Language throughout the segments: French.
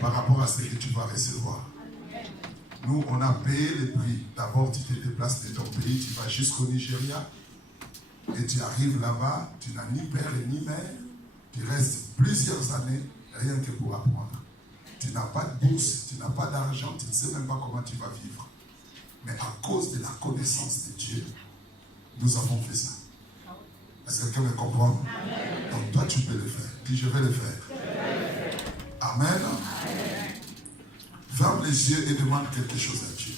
par rapport à ce que tu vas recevoir. Nous, on a payé les prix. D'abord, tu te déplaces de ton pays, tu vas jusqu'au Nigeria. Et tu arrives là-bas, tu n'as ni père et ni mère. Tu restes plusieurs années, rien que pour apprendre. Tu n'as pas de bourse, tu n'as pas d'argent, tu ne sais même pas comment tu vas vivre. Mais à cause de la connaissance de Dieu, nous avons fait ça. Est-ce que quelqu'un me comprend? Amen. Donc toi, tu peux le faire. Puis je vais le faire. Amen. Amen. Ferme les yeux et demande quelque chose à Dieu.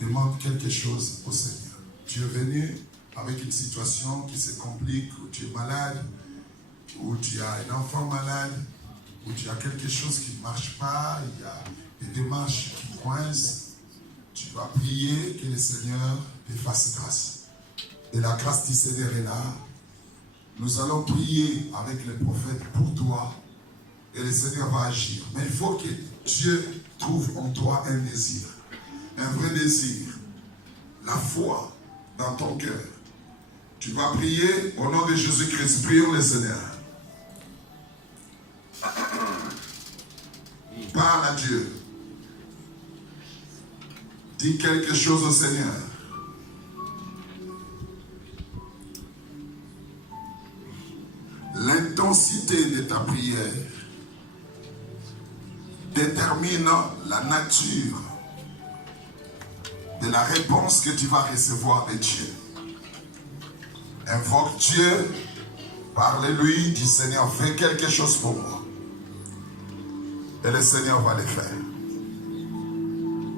Demande quelque chose au Seigneur. Tu es venu avec une situation qui se complique, où tu es malade, où tu as un enfant malade, où tu as quelque chose qui ne marche pas, il y a des démarches qui coincent. Tu vas prier que le Seigneur te fasse grâce. Et la grâce du Seigneur est là. Nous allons prier avec les prophètes pour toi. Et le Seigneur va agir. Mais il faut que Dieu trouve en toi un désir. Un vrai désir. La foi dans ton cœur. Tu vas prier au nom de Jésus-Christ. Prions le Seigneur. Parle à Dieu. Dis quelque chose au Seigneur. L'intensité de ta prière détermine la nature de la réponse que tu vas recevoir de Dieu. Invoque Dieu, parle-lui, dis Seigneur, fais quelque chose pour moi. Et le Seigneur va le faire.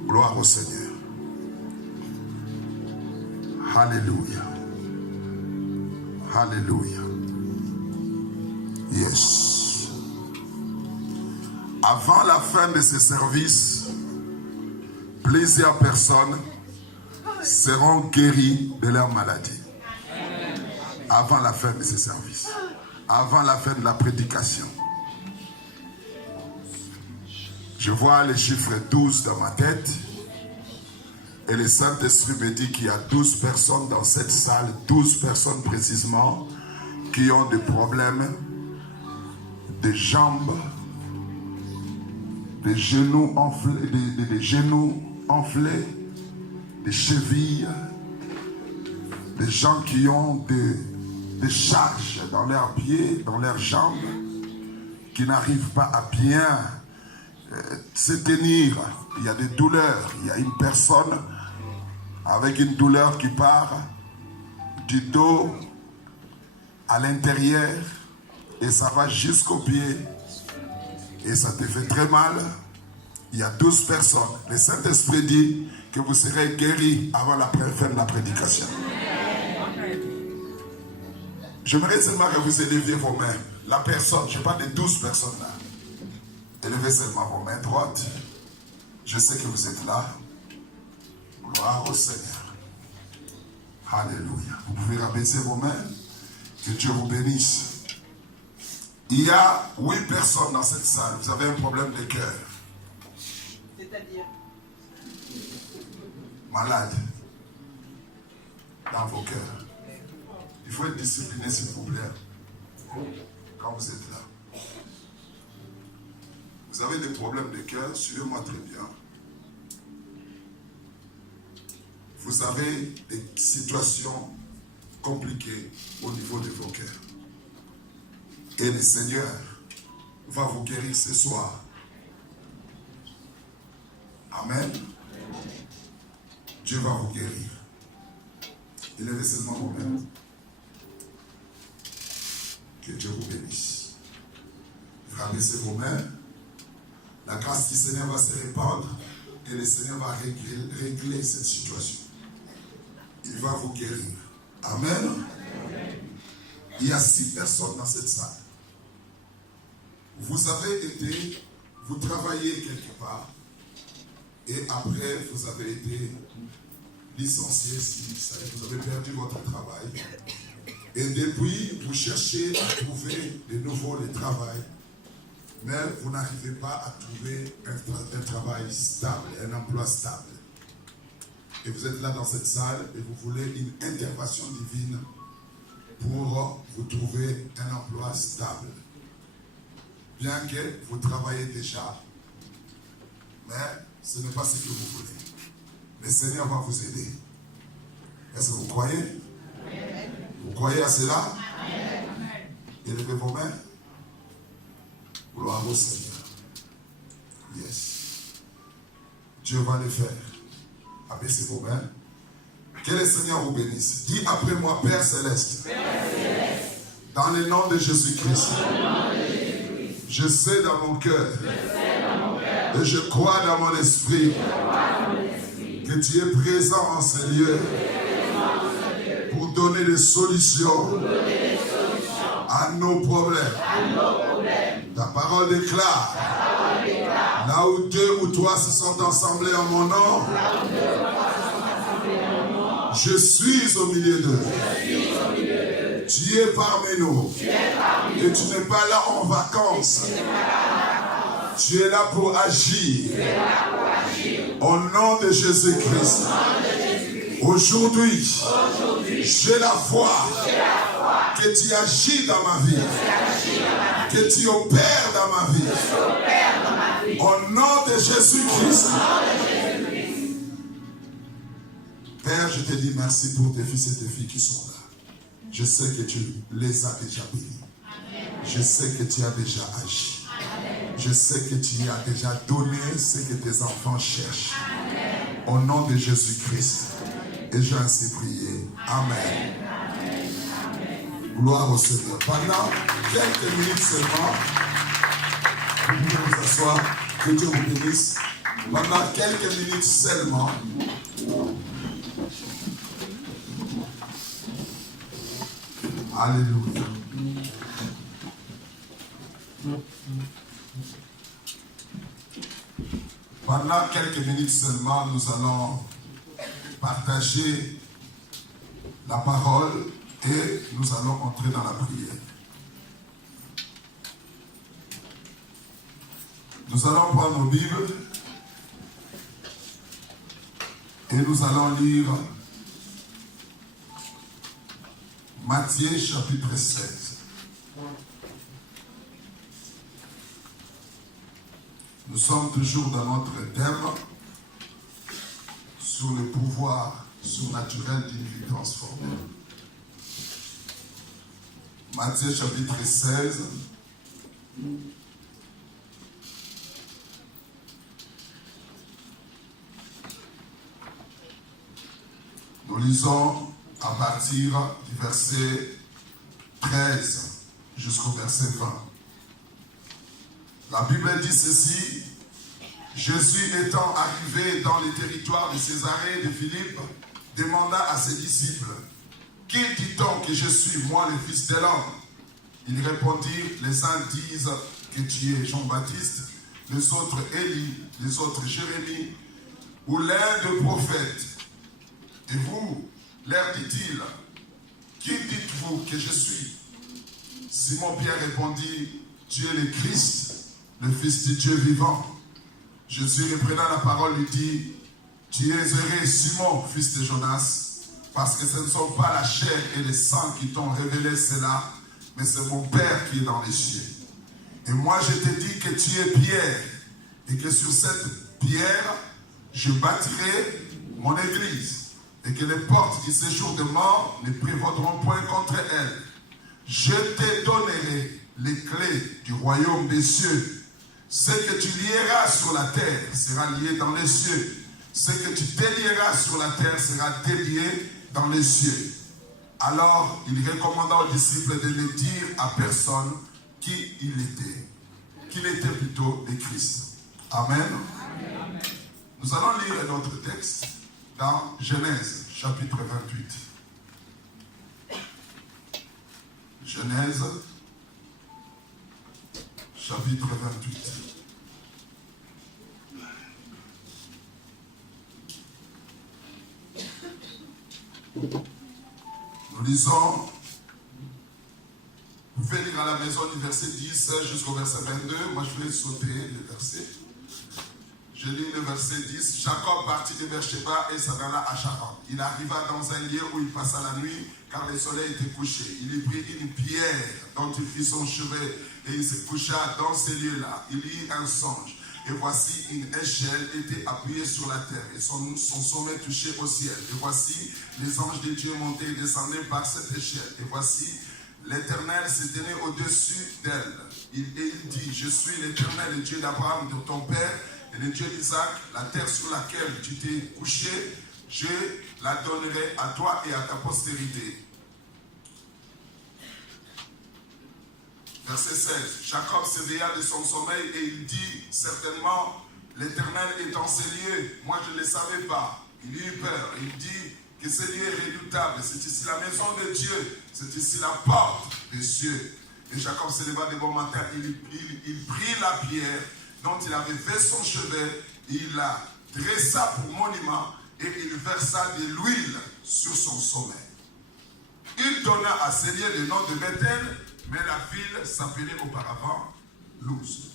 Gloire au Seigneur. Alléluia. Alléluia. Yes. Avant la fin de ce service, plusieurs personnes seront guéries de leur maladie. Avant la fin de ce service. Avant la fin de la prédication. Je vois le chiffre 12 dans ma tête. Et le Saint-Esprit me dit qu'il y a 12 personnes dans cette salle, 12 personnes précisément, qui ont des problèmes de jambes, des genoux enflés, des genoux enflés, des chevilles, des gens qui ont des charges dans leurs pieds, dans leurs jambes, qui n'arrivent pas à bien se tenir. Il y a des douleurs. Il y a une personne avec une douleur qui part du dos à l'intérieur et ça va jusqu'au pied et ça te fait très mal. Il y a 12 personnes. Le Saint-Esprit dit que vous serez guéris avant la fin de la prédication. J'aimerais seulement que vous éleviez vos mains. La personne, je parle de 12 personnes là. Élevez seulement vos mains droites. Je sais que vous êtes là. Gloire au Seigneur. Alléluia. Vous pouvez rabaisser vos mains. Que Dieu vous bénisse. Il y a 8 personnes dans cette salle. Vous avez un problème de cœur. C'est-à-dire malade dans vos cœurs. Il faut être discipliné, s'il vous plaît, quand vous êtes là. Vous avez des problèmes de cœur, suivez-moi très bien. Vous avez des situations compliquées au niveau de vos cœurs. Et le Seigneur va vous guérir ce soir. Amen. Dieu va vous guérir. Élevez seulement vos mains. Que Dieu vous bénisse. Rabaissez vos mains. La grâce du Seigneur va se répandre et le Seigneur va régler cette situation. Il va vous guérir. Amen. Il y a 6 personnes dans cette salle. Vous travaillez quelque part et après vous avez été licencié, vous avez perdu votre travail. Et depuis, vous cherchez à trouver de nouveau le travail. Mais vous n'arrivez pas à trouver un travail stable, un emploi stable. Et vous êtes là dans cette salle et vous voulez une intervention divine pour vous trouver un emploi stable. Bien que vous travaillez déjà, mais ce n'est pas ce que vous voulez. Le Seigneur va vous aider. Est-ce que vous croyez? Amen. Vous croyez à cela? Amen. Élevez vos mains. Gloire au Seigneur. Yes. Dieu va le faire. Abaissez vos mains. Que le Seigneur vous bénisse. Dis après moi, Père Céleste. Père Céleste. Dans le nom de Jésus-Christ. Je sais dans mon cœur. Et je crois dans mon esprit. Que tu es présent en ces lieux. Pour donner des solutions. À nos problèmes. Ta parole déclare. Là où deux ou trois se sont assemblés en mon nom, je suis au milieu d'eux. Tu es parmi nous. Et tu n'es pas là en vacances. Tu es là pour agir. Au nom de Jésus-Christ. Aujourd'hui, j'ai la foi que tu agis dans ma vie. Que tu opères dans ma vie. Au nom de Jésus-Christ. Père, je te dis merci pour tes fils et tes filles qui sont là. Je sais que tu les as déjà bénis. Je sais que tu as déjà agi. Je sais que tu as déjà donné ce que tes enfants cherchent. Au nom de Jésus-Christ. Et j'ai ainsi prié. Amen. Gloire au Seigneur. Pendant quelques minutes seulement, vous pouvez vous asseoir. Que Dieu vous bénisse. Pendant quelques minutes seulement, alléluia. Pendant quelques minutes seulement, nous allons partager la parole et nous allons entrer dans la prière. Nous allons prendre nos Bibles et nous allons lire Matthieu chapitre 16. Nous sommes toujours dans notre thème sur le pouvoir surnaturel d'une vie transformée. Matthieu chapitre 16. Nous lisons à partir du verset 13 jusqu'au verset 20. La Bible dit ceci: Jésus étant arrivé dans les territoires de Césarée de Philippe, demanda à ses disciples: Qui dit-on que je suis, moi, le Fils de l'homme? Ils répondirent: Les uns disent que tu es Jean-Baptiste, les autres Élie, les autres Jérémie, ou l'un des prophètes. Et vous, leur dit-il, qui dites-vous que je suis? Simon-Pierre répondit: Tu es le Christ, le Fils de Dieu vivant. Jésus, reprenant la parole, lui dit: Tu es heureux, Simon, fils de Jonas, parce que ce ne sont pas la chair et le sang qui t'ont révélé cela, mais c'est mon Père qui est dans les cieux. Et moi, je te dis que tu es Pierre, et que sur cette pierre, je bâtirai mon église, et que les portes du séjour de mort ne prévaudront point contre elle. Je te donnerai les clés du royaume des cieux. Ce que tu lieras sur la terre sera lié dans les cieux. Ce que tu délieras sur la terre sera délié dans les cieux. Alors, il recommanda aux disciples de ne dire à personne qui il était. Qu'il était plutôt le Christ. Amen. Amen. Nous allons lire notre texte dans Genèse, chapitre 28. Genèse, chapitre 28. Nous lisons, vous pouvez lire à la maison du verset 10 jusqu'au verset 22. Moi, je vais sauter le verset. Je lis le verset 10. Jacob partit de Beersheba et s'en alla à Charan. Il arriva dans un lieu où il passa la nuit, car le soleil était couché. Il y prit une pierre dont il fit son chevet Et il se coucha dans ces lieux-là. Il y eut un songe. Et voici une échelle était appuyée sur la terre. Et son sommet touchait au ciel. Et voici les anges de Dieu montaient et descendaient par cette échelle. Et voici l'Éternel se tenait au-dessus d'elle. Et il dit, je suis l'Éternel, le Dieu d'Abraham, de ton père, et le Dieu d'Isaac. La terre sur laquelle tu t'es couché, je la donnerai à toi et à ta postérité. Verset 16. Jacob s'éveilla de son sommeil et il dit, certainement, l'Éternel est en ces lieux. Moi, je ne le savais pas. Il eut peur. Il dit que ce lieu est redoutable. C'est ici la maison de Dieu. C'est ici la porte des cieux. Et Jacob se leva de bon matin. Il prit la pierre dont il avait fait son chevet. Il la dressa pour monument et il versa de l'huile sur son sommet. Il donna à ce lieu le nom de Bethel, mais la ville s'appelait auparavant Luz.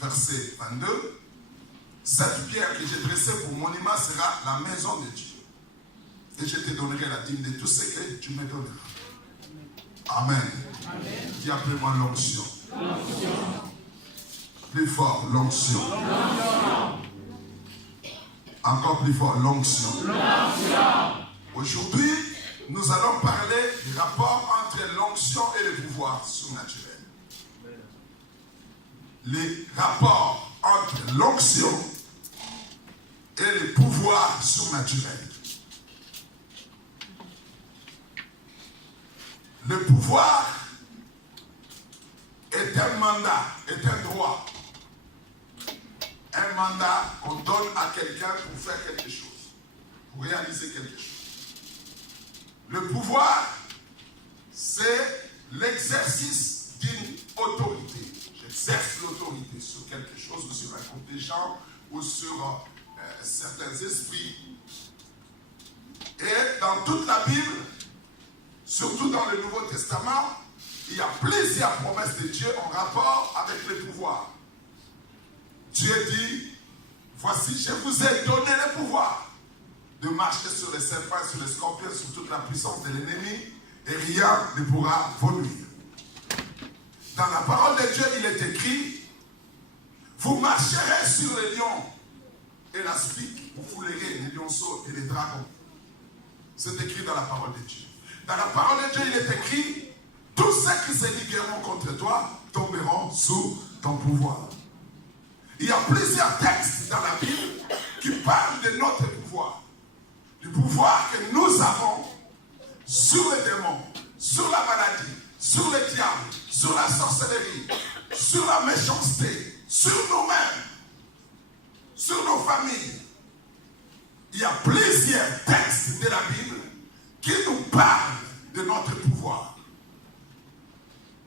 Verset 22. Cette pierre que j'ai dressée pour monument sera la maison de Dieu. Et je te donnerai la dîme de tout ce que tu me donneras. Amen. Amen. Dis après moi l'onction. Plus fort, l'onction. Encore plus fort, l'onction. Aujourd'hui, nous allons parler du rapport entre l'onction et le pouvoir surnaturel. Les rapports entre l'onction et le pouvoir surnaturel. Le pouvoir est un mandat, est un droit. Un mandat qu'on donne à quelqu'un pour faire quelque chose, pour réaliser quelque chose. Le pouvoir, c'est l'exercice d'une autorité. J'exerce l'autorité sur quelque chose ou sur un groupe de gens ou sur certains esprits. Et dans toute la Bible, surtout dans le Nouveau Testament, il y a plusieurs promesses de Dieu en rapport avec le pouvoir. Dieu dit, voici, je vous ai donné le pouvoir de marcher sur les serpents, sur les scorpions, sur toute la puissance de l'ennemi, et rien ne pourra vous nuire. Dans la parole de Dieu, il est écrit, vous marcherez sur les lions et la spique, vous foulerez les lionceaux et les dragons. C'est écrit dans la parole de Dieu. Dans la parole de Dieu, il est écrit, tous ceux qui se ligueront contre toi tomberont sous ton pouvoir. Il y a plusieurs textes dans la Bible qui parlent de notre pouvoir. Du pouvoir que nous avons sur les démons, sur la maladie, sur le diable, sur la sorcellerie, sur la méchanceté, sur nous-mêmes, sur nos familles. Il y a plusieurs textes de la Bible qui nous parlent de notre pouvoir.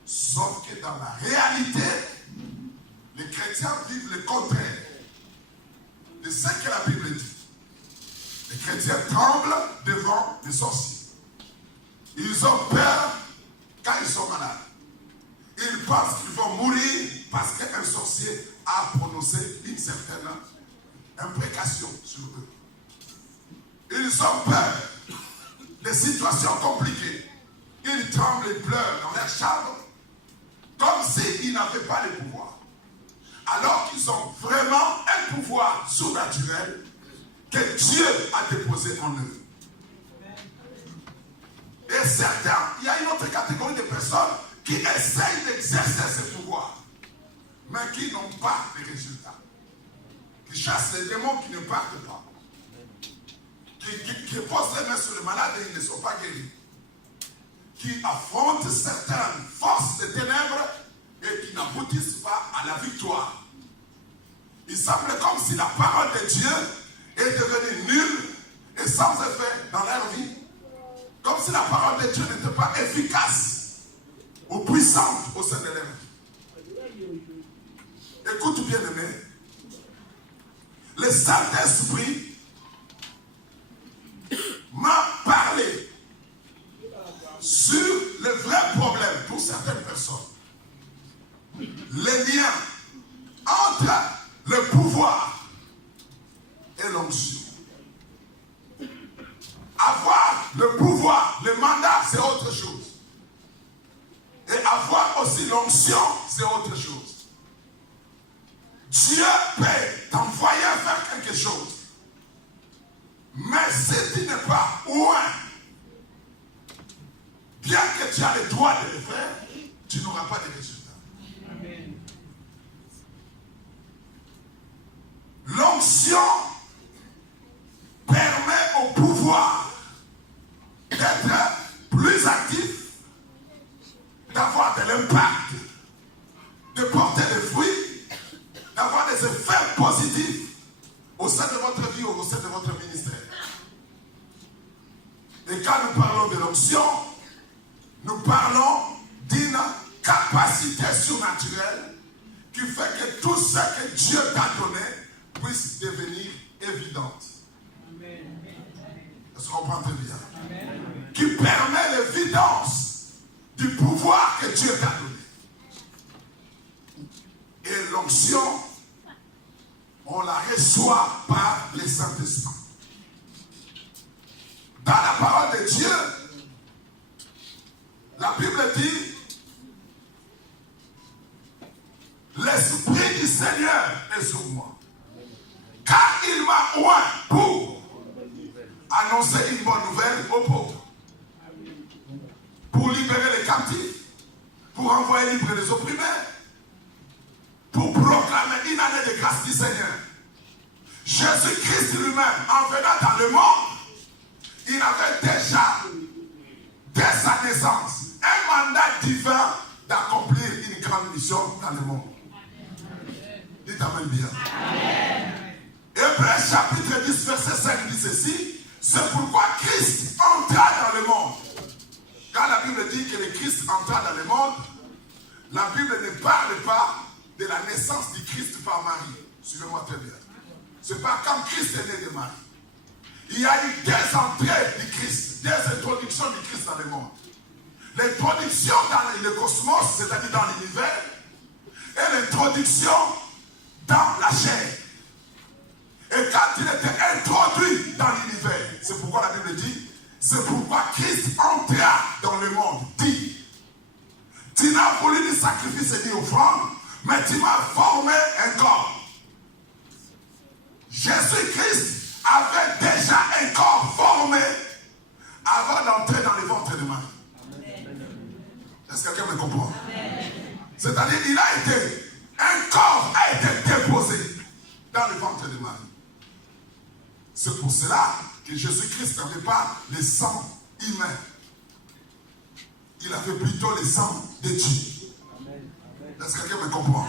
Sauf que dans la réalité, les chrétiens vivent le contraire de ce que la Bible dit. Les chrétiens tremblent devant les sorciers. Ils ont peur quand ils sont malades. Ils pensent qu'ils vont mourir parce qu'un sorcier a prononcé une certaine imprécation sur eux. Ils ont peur des situations compliquées. Ils tremblent et pleurent dans leur chambre comme s'ils n'avaient pas le pouvoir. Alors qu'ils ont vraiment un pouvoir surnaturel que Dieu a déposé en eux. Et certains, il y a une autre catégorie de personnes qui essayent d'exercer ce pouvoir, mais qui n'ont pas de résultats. Qui chassent les démons qui ne partent pas. Qui posent les mains sur les malades et ils ne sont pas guéris. Qui affrontent certaines forces de ténèbres et qui n'aboutissent pas à la victoire. Il semble comme si la parole de Dieu est devenue nulle et sans effet dans leur vie. Comme si la parole de Dieu n'était pas efficace ou puissante au sein de leur vie. Écoute bien aimé, le Saint-Esprit m'a parlé sur le vrai problème pour certaines personnes. Les liens entre le pouvoir et l'onction. Avoir le pouvoir, le mandat, c'est autre chose. Et avoir aussi l'onction Dieu peut t'envoyer faire quelque chose. Mais si tu n'es pas loin, bien que tu as le droit de le faire, tu n'auras pas de résultat. Amen. L'onction permet au pouvoir d'être plus actif, d'avoir de l'impact, de porter des fruits, d'avoir des effets positifs au sein de votre vie ou au sein de votre ministère. Et quand nous parlons de l'onction, nous parlons d'une capacité surnaturelle qui fait que tout ce que Dieu t'a donné puisse devenir évidente. Est-ce qu'on comprend très bien? Amen. Qui permet l'évidence du pouvoir que Dieu t'a donné. Et l'onction, on la reçoit par le Saint-Esprit. Dans la parole de Dieu, la Bible dit, l'Esprit du Seigneur est sur moi. Car il m'a oint pour annoncer une bonne nouvelle aux pauvres. Pour libérer les captifs. Pour envoyer libre les opprimés. Pour proclamer une année de grâce du Seigneur. Jésus-Christ lui-même, en venant dans le monde, il avait déjà, dès sa naissance, un mandat divin d'accomplir une grande mission dans le monde. Dites Amen bien. Hébreux chapitre 10, verset 5 dit ceci. C'est pourquoi Christ entra dans le monde. Quand la Bible dit que le Christ entra dans le monde, la Bible ne parle pas de la naissance du Christ par Marie. Suivez-moi très bien. Ce n'est pas comme Christ est né de Marie. Il y a eu des entrées du Christ, des introductions du Christ dans le monde. L'introduction dans le cosmos, c'est-à-dire dans l'univers, et l'introduction dans la chair. Et quand il était introduit dans l'univers, c'est pourquoi la Bible dit, c'est pourquoi Christ entra dans le monde, dit, tu n'as voulu ni sacrifice ni offrande, mais tu m'as formé un corps. Jésus-Christ avait déjà un corps formé avant d'entrer dans le ventre de Marie. Est-ce que quelqu'un me comprend? C'est-à-dire, un corps a été déposé dans le ventre de Marie. C'est pour cela que Jésus-Christ n'avait pas le sang humain. Il avait plutôt le sang de Dieu. Est-ce que quelqu'un me comprend?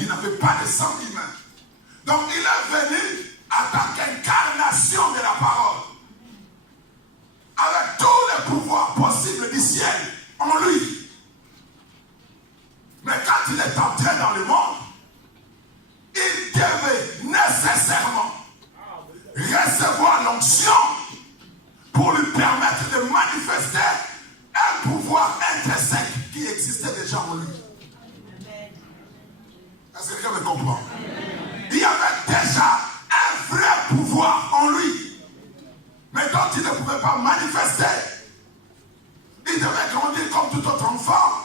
Il n'avait pas le sang humain. Donc il est venu en tant qu'incarnation de la parole. Avec tous les pouvoirs possibles du ciel en lui. Mais quand il est entré dans le monde, il devait nécessairement recevoir l'onction pour lui permettre de manifester un pouvoir intrinsèque qui existait déjà en lui. Est-ce que quelqu'un me comprend? Il y avait déjà un vrai pouvoir en lui, mais dont il ne pouvait pas manifester. Il devait grandir comme tout autre enfant.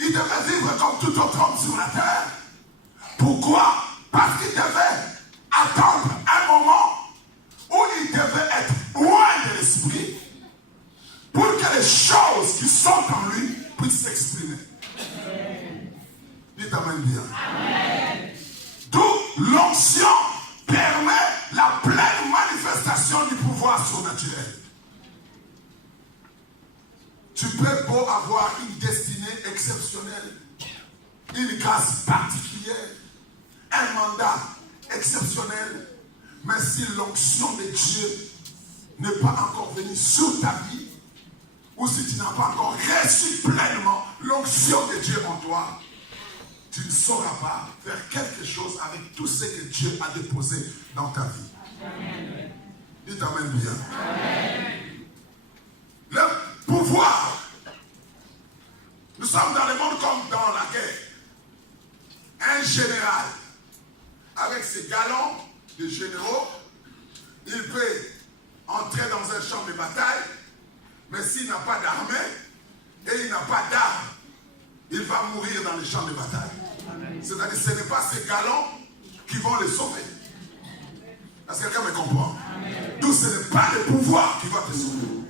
Il devait vivre comme tout autre homme sur la terre. Pourquoi? Parce qu'il devait attendre un moment où il devait être loin de l'esprit pour que les choses qui sont en lui puissent s'exprimer. Dites Amen bien. Amen. D'où l'onction permet la pleine manifestation du pouvoir surnaturel. Tu peux beau avoir une destinée exceptionnelle, une grâce particulière, un mandat exceptionnel, mais si l'onction de Dieu n'est pas encore venue sur ta vie, ou si tu n'as pas encore reçu pleinement l'onction de Dieu en toi, tu ne sauras pas faire quelque chose avec tout ce que Dieu a déposé dans ta vie. Amen. Dites Amen bien. Amen. Le pouvoir. Nous sommes dans le monde comme dans la guerre. Un général, avec ses galons de généraux, il peut entrer dans un champ de bataille, mais s'il n'a pas d'armée et il n'a pas d'armes, il va mourir dans le champ de bataille. C'est C'est-à-dire que ce n'est pas ces galons qui vont les sauver. Est-ce que quelqu'un me comprend? Donc ce n'est pas le pouvoir qui va te sauver.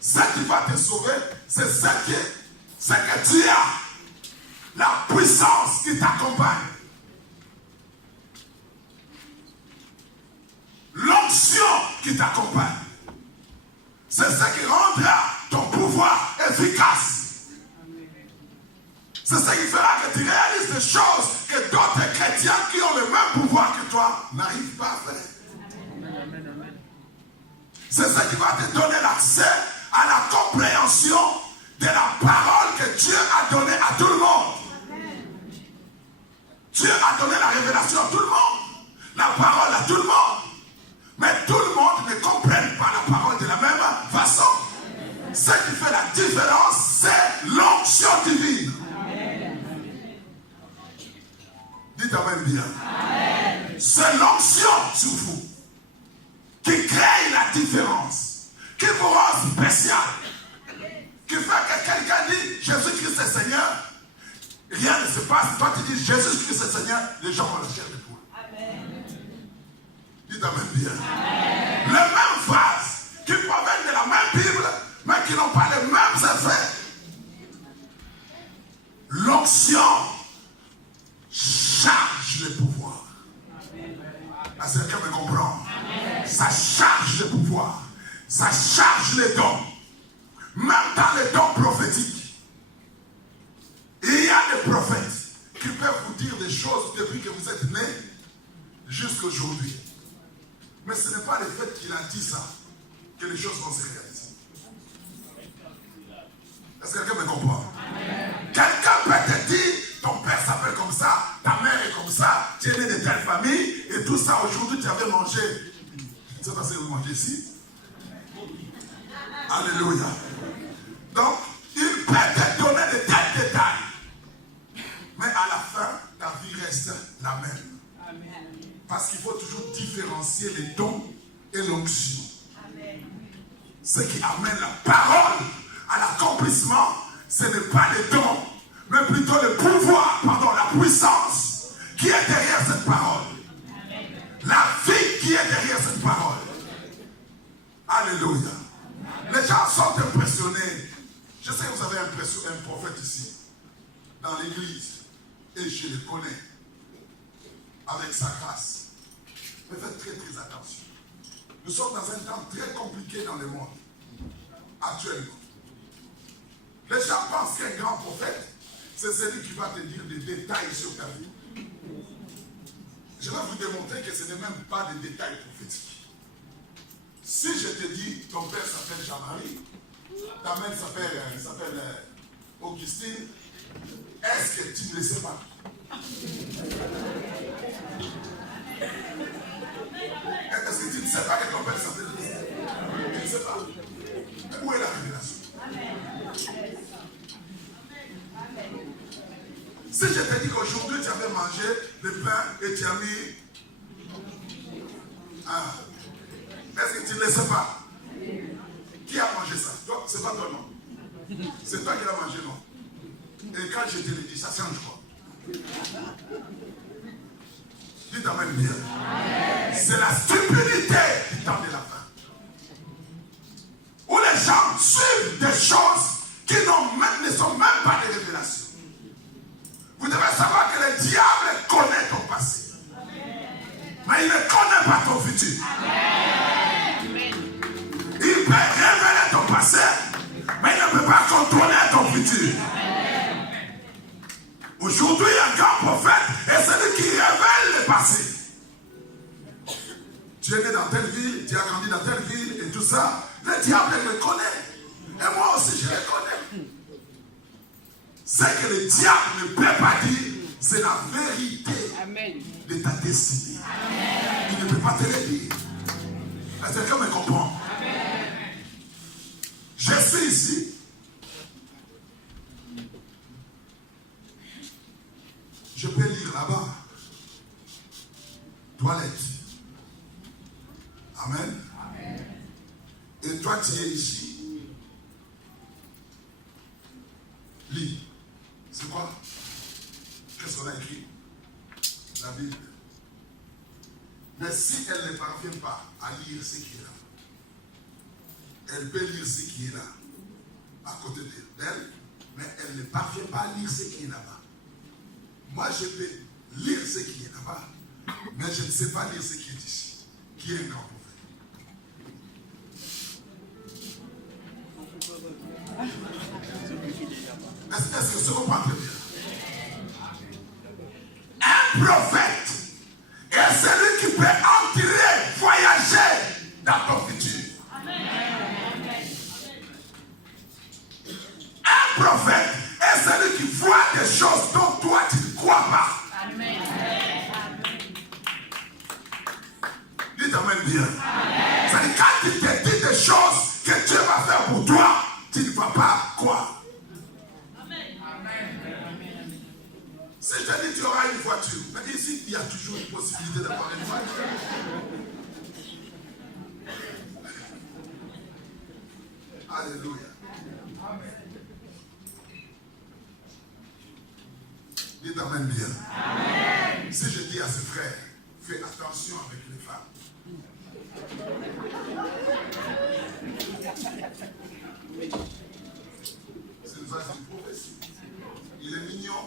Ce qui va te sauver, c'est ce que tu as. La puissance qui t'accompagne. L'onction qui t'accompagne. C'est ce qui rendra ton pouvoir efficace. C'est ce qui fera que tu réalises des choses que d'autres chrétiens qui ont le même pouvoir que toi n'arrivent pas à faire. C'est ce qui va te donner l'accès à la compréhension de la parole que Dieu a donnée à tout le monde. Dieu a donné la révélation à tout le monde. La parole à tout le monde. Mais tout le monde ne comprend pas la parole de la même façon. Ce qui fait la différence, c'est l'onction divine. Dites Amen bien. C'est l'onction sur vous qui crée la différence, qui vous rend spécial, qui fait que quelqu'un dit Jésus-Christ est Seigneur, rien ne se passe. Toi tu dis Jésus-Christ est Seigneur, les gens vont le chercher pour. Dites Amen bien. Les mêmes phrases qui proviennent de la même Bible, mais qui n'ont pas les mêmes effets. L'onction charge le pouvoir. Est-ce que quelqu'un me comprend? Ça charge le pouvoir. Ça charge les dons. Même dans les dons prophétiques, il y a des prophètes qui peuvent vous dire des choses depuis que vous êtes nés jusqu'à aujourd'hui. Mais ce n'est pas le fait qu'il a dit ça que les choses vont se réaliser. Est-ce que quelqu'un me comprend? Quelqu'un peut te dire, ton père s'appelle comme ça, ta mère est comme ça, tu es né de telle famille, et tout ça, aujourd'hui tu avais mangé. C'est parce que vous mangez ici. Alléluia. Donc, il peut te donner de tels détails. Mais à la fin, ta vie reste la même. Parce qu'il faut toujours différencier les dons et l'onction. Ce qui amène la parole à l'accomplissement, ce n'est pas les dons, mais plutôt le pouvoir, la puissance qui est derrière cette parole. La vie qui est derrière cette parole. Alléluia. Les gens sont impressionnés. Je sais que vous avez un prophète ici, dans l'église, et je le connais, avec sa grâce. Mais faites très très attention. Nous sommes dans un temps très compliqué dans le monde, actuellement. Les gens pensent qu'un grand prophète, c'est celui qui va te dire des détails sur ta vie. Je vais vous démontrer que ce n'est même pas des détails prophétiques. Si je te dis, ton père s'appelle Jean-Marie, ta mère s'appelle Augustine, est-ce que tu ne le sais pas? Est-ce que tu ne sais pas que ton père s'appelle Augustine? Tu ne sais pas. Mais où est la révélation? Si je te dis qu'aujourd'hui tu avais mangé le pain et tu as mis... est-ce que tu ne le sais pas? Qui a mangé ça? Toi, c'est pas toi, non? C'est toi qui l'as mangé, non? Et quand je te l'ai dit, ça change quoi? Dites Amen bien. C'est la stupidité du temps de la fin. Où les gens suivent des choses qui ne sont même pas des révélations. Vous devez savoir que le diable connaît ton passé. Mais il ne connaît pas ton futur. Il peut révéler ton passé, mais il ne peut pas contrôler ton futur. Aujourd'hui, un grand prophète est celui qui révèle le passé. Tu es né dans telle ville, tu as grandi dans telle ville et tout ça. Le diable le connaît. Et moi aussi, je le connais. Ce que le diable ne peut pas dire, c'est la vérité de ta destinée. Il ne peut pas te le dire. Est-ce que quelqu'un me comprend? Je suis ici. Je peux lire là-bas. Toilette. Amen. Et toi, tu es ici. Lit. C'est quoi? Qu'est-ce qu'on a écrit? La Bible. Mais si elle ne parvient pas à lire ce qui est là, elle peut lire ce qui est là, à côté d'elle, mais elle ne parvient pas à lire ce qui est là-bas. Moi, je peux lire ce qui est là-bas, mais je ne sais pas lire ce qui est ici, qui est un grand prophète. Est-ce que je comprends très bien? Un prophète est celui qui peut entrer, voyager dans ton futur. Un prophète est celui qui voit des choses dont toi tu ne crois pas. Dites amen bien. C'est-à-dire quand tu te dis des choses que Dieu va faire pour toi, tu ne vas pas croire. Si je te dis tu auras une voiture, mais ici il y a toujours une possibilité d'avoir une voiture. Alléluia. Dites amen bien. Amen. Si je dis à ce frère, fais attention avec les femmes. C'est une prophétie. Il est mignon.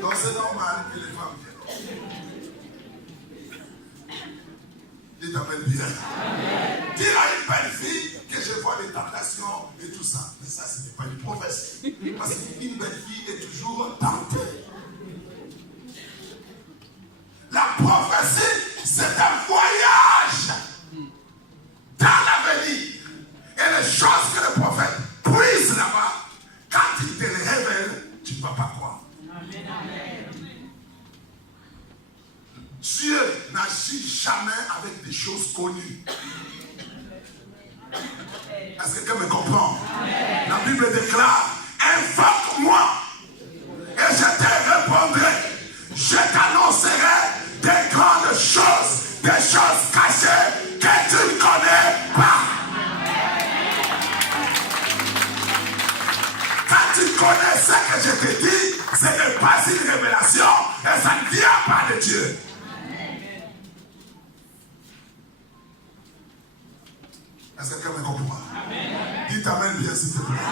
Donc c'est normal que les femmes viennent. Dites amen bien. Dire à une belle fille que je vois les tentations et tout ça. Mais ça, ce n'est pas une prophétie. Parce qu'une belle fille est toujours tentée. La prophétie, c'est un voyage dans l'avenir. Et les choses que le prophète puise là-bas, quand il te les révèle, tu ne vas pas croire. Dieu n'agit jamais avec des choses connues. Est-ce que quelqu'un me comprend? La Bible déclare, invoque-moi et je te répondrai. Je t'annoncerai des grandes choses, des choses cachées que tu ne connais pas. Quand tu connais ce que je te dis, ce n'est pas une révélation et ça ne vient pas de Dieu. Est-ce que quelqu'un me comprend? Dites amen bien s'il te plaît.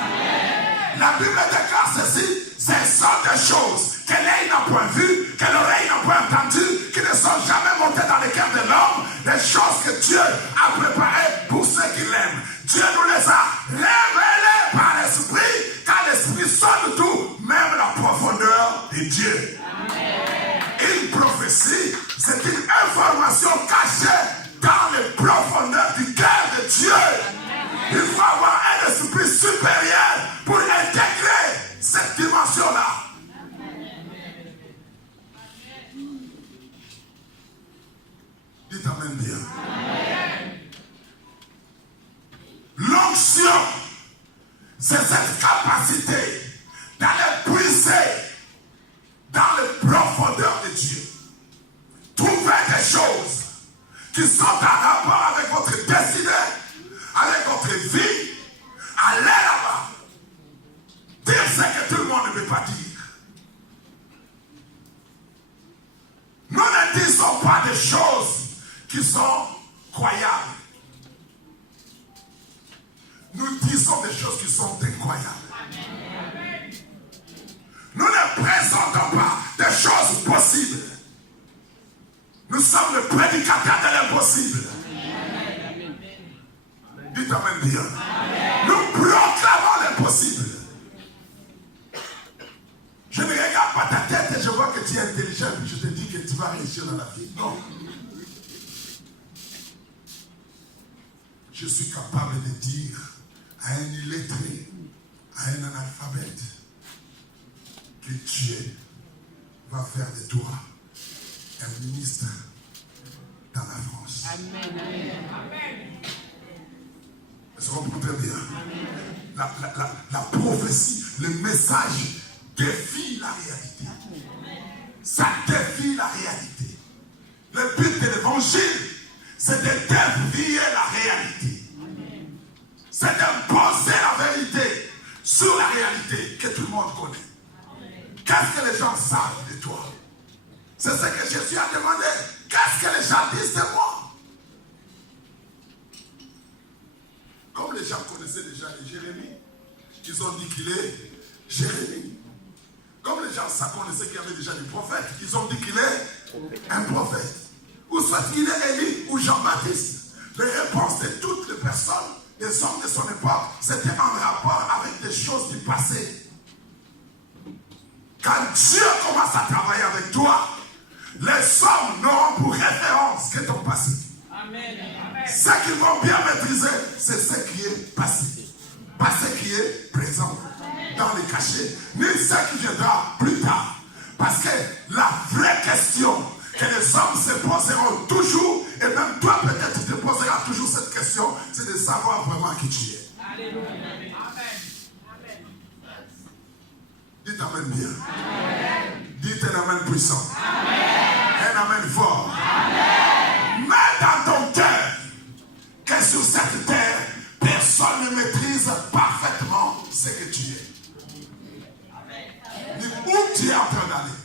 La Bible déclare ceci, ce sont des choses que l'œil n'a point vues, que l'oreille n'a point entendues, qui ne sont jamais montées dans le cœur de l'homme, des choses que Dieu a préparées pour ceux qui l'aiment. Dieu nous les a révélées par l'Esprit, car l'Esprit sonne tout, même la profondeur de Dieu. Une prophétie, c'est une information cachée dans les profondeurs du cœur de Dieu. Il faut avoir un esprit supérieur pour intégrer cette dimension-là. Dites amen bien. L'onction, c'est cette capacité d'aller puiser dans les profondeurs de Dieu. Trouver des choses qui sont en rapport avec votre destinée, avec votre vie. Allez là-bas. Dire ce que tout le monde ne peut pas dire. Nous ne disons pas des choses qui sont croyables. Nous disons des choses qui sont incroyables. Nous ne présentons pas des choses possibles. Nous sommes le prédicateur de l'impossible. Dites amen bien. Nous proclamons l'impossible. Je ne regarde pas ta tête et je vois que tu es intelligent et je te dis que tu vas réussir dans la vie. Non. Je suis capable de dire à un illettré, à un analphabète, que Dieu va faire de toi un ministre dans la France. Amen. Est-ce qu'on comprend très bien? La prophétie, le message défie la réalité. Ça défie la réalité. Le but de l'évangile, c'est de défier la réalité. C'est d'imposer la vérité. sur la réalité que tout le monde connaît. Qu'est-ce que les gens savent de toi? C'est ce que Jésus a demandé. Qu'est-ce que les gens disent de moi? Comme les gens connaissaient déjà Jérémie, ils ont dit qu'il est Jérémie. Comme les gens connaissaient qu'il y avait déjà des prophètes, ils ont dit qu'il est un prophète. Ou soit qu'il est Élie ou Jean-Baptiste. Les réponses de toutes les personnes, les hommes de son époque, c'était en rapport avec des choses du passé. Quand Dieu commence à travailler avec toi, les hommes n'auront pour référence que ton passé. Amen. Ce qu'ils vont bien maîtriser, c'est ce qui est passé. Pas ce qui est présent dans les cachets, ni ce qui viendra plus tard. Parce que la vraie question que les hommes se poseront toujours, et même toi peut-être tu te poseras toujours cette question, c'est de savoir vraiment qui tu es. Alléluia. Amen. Dites Amen bien. Amen. Dites un Amen puissant. Amen. Un Amen fort. Amen. Mets dans ton cœur que sur cette terre, personne ne maîtrise parfaitement ce que tu es. Amen. Où tu es en train d'aller.